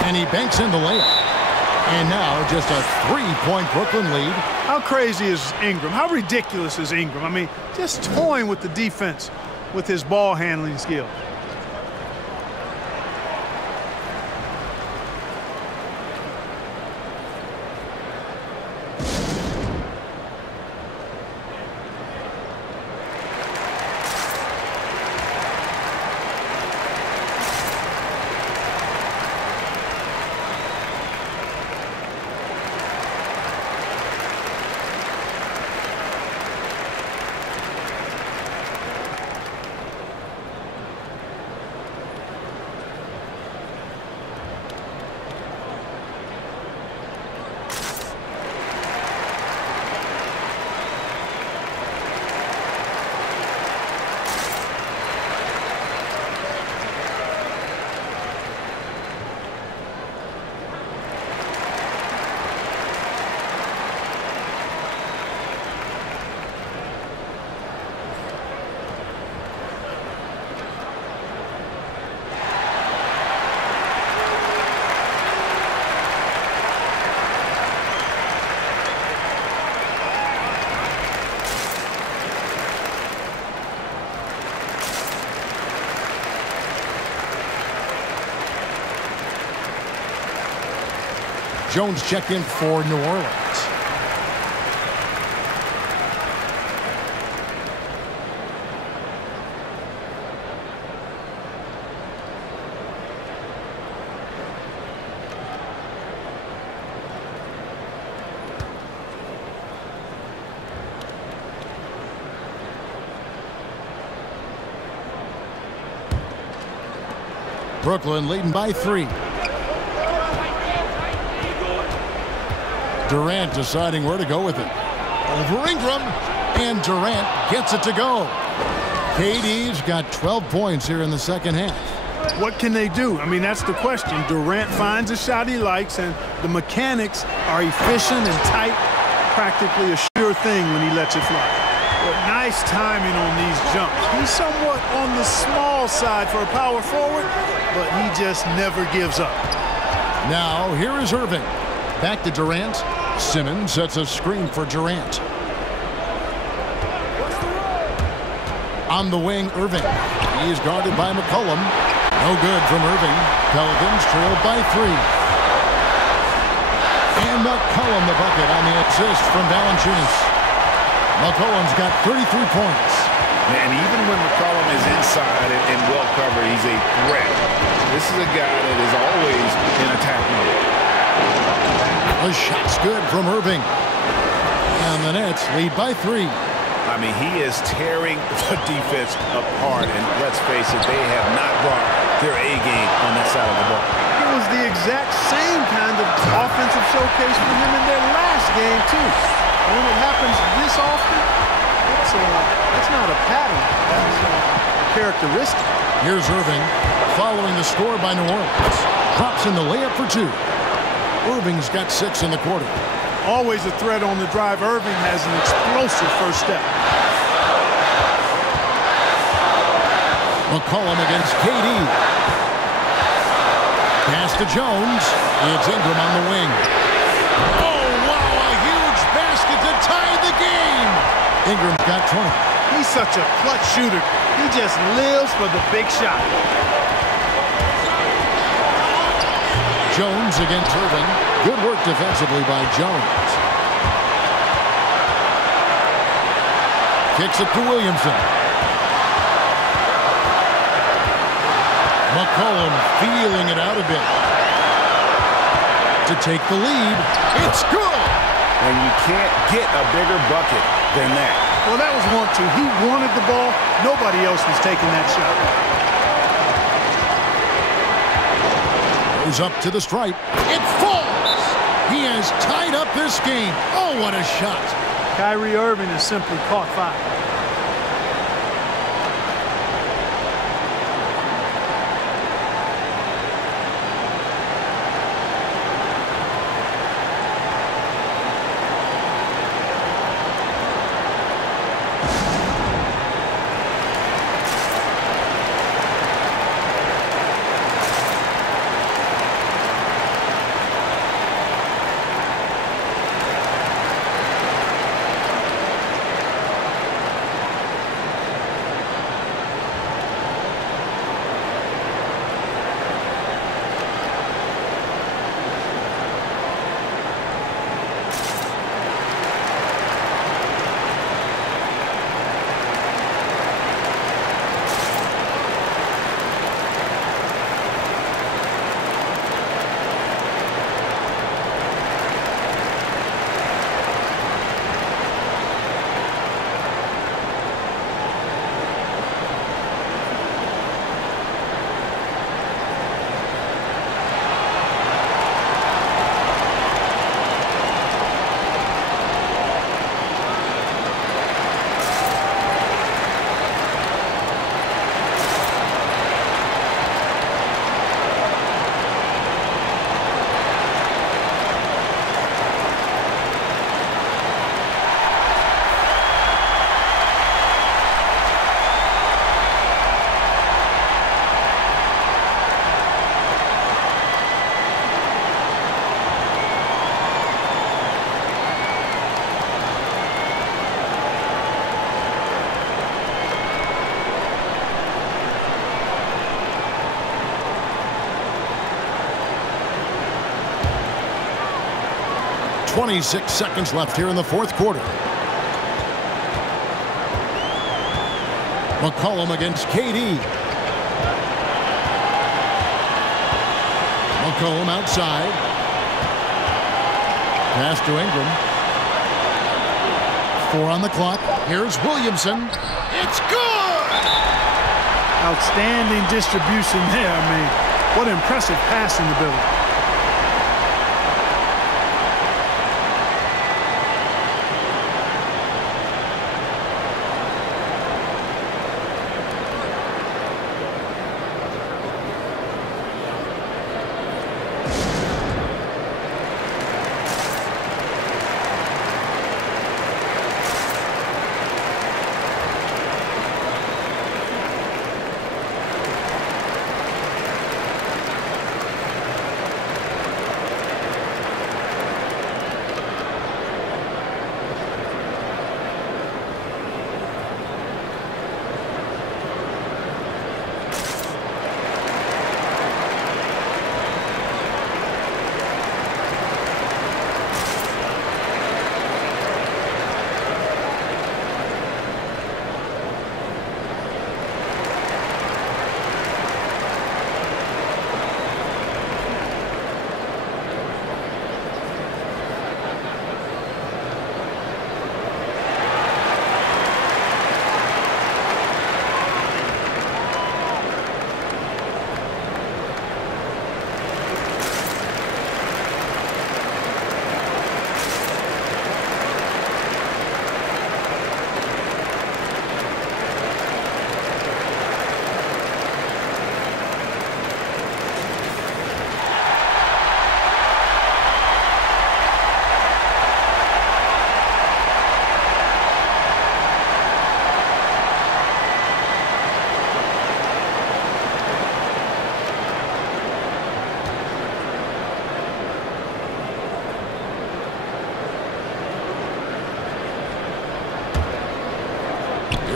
And he banks in the layup. And now just a 3-point Brooklyn lead. How crazy is Ingram? How ridiculous is Ingram? I mean, just toying with the defense with his ball handling skill. Jones checked in for New Orleans. Brooklyn leading by 3. Durant deciding where to go with it. Over Ingram, and Durant gets it to go. KD's got 12 points here in the second half. What can they do? I mean, that's the question. Durant finds a shot he likes, and the mechanics are efficient and tight. Practically a sure thing when he lets it fly. But nice timing on these jumps. He's somewhat on the small side for a power forward, but he just never gives up. Now, here is Irving. Back to Durant. Simmons sets a screen for Durant. On the wing, Irving. He is guarded by McCollum. No good from Irving. Pelicans trailed by 3. And McCollum the bucket on the assist from Valanciunas. McCollum's got 33 points. And even when McCollum is inside and well covered, he's a threat. This is a guy that is always in attack mode. The shot's good from Irving. And the Nets lead by 3. I mean, he is tearing the defense apart. And let's face it, they have not brought their A game on that side of the ball. It was the exact same kind of offensive showcase for him in their last game, too. When it happens this often, it's not a pattern. That's a characteristic. Here's Irving following the score by New Orleans. Drops in the layup for 2. Irving's got 6 in the quarter. Always a threat on the drive. Irving has an explosive first step. McCollum against KD. Pass to Jones. It's Ingram on the wing. Oh, wow, a huge basket to tie the game. Ingram's got 20. He's such a clutch shooter. He just lives for the big shot. Jones against Irving. Good work defensively by Jones. Kicks it to Williamson. McCollum feeling it out a bit. To take the lead. It's good! And you can't get a bigger bucket than that. Well, that was 1-2. He wanted the ball. Nobody else was taking that shot. Goes up to the stripe. It falls! He has tied up this game. Oh, what a shot. Kyrie Irving has simply caught fire. .26 seconds left here in the fourth quarter. McCollum against KD. McCollum outside. Pass to Ingram. 4 on the clock. Here's Williamson. It's good! Outstanding distribution there. I mean, what impressive passing ability.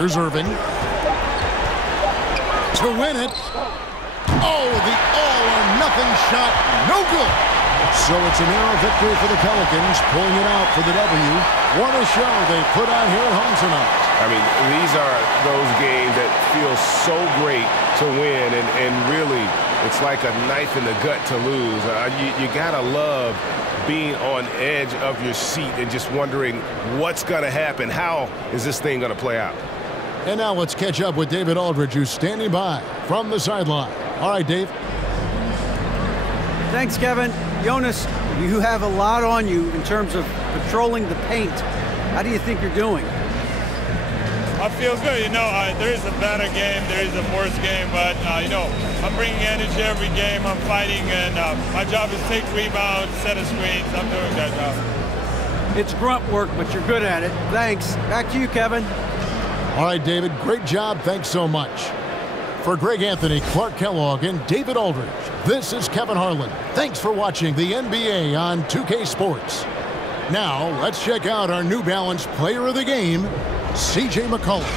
Here's Irving. To win it. Oh, the all-or-nothing shot. No good. So it's a narrow victory for the Pelicans, pulling it out for the W. What a show they put on here at home tonight. I mean, these are those games that feel so great to win, and really, it's like a knife in the gut to lose. You gotta love being on edge of your seat and just wondering what's gonna happen. How is this thing gonna play out? And now let's catch up with David Aldridge, who's standing by from the sideline. All right, Dave. Thanks, Kevin. Jonas, you have a lot on you in terms of patrolling the paint. How do you think you're doing? I feel good. There is a better game, there is a worse game, but, I'm bringing energy every game. I'm fighting, and my job is take rebounds, set of screens. I'm doing that job. It's grunt work, but you're good at it. Thanks. Back to you, Kevin. All right, David, great job. Thanks so much. For Greg Anthony, Clark Kellogg, and David Aldridge, this is Kevin Harlan. Thanks for watching the NBA on 2K Sports. Now, let's check out our New Balance Player of the Game, C.J. McCollum.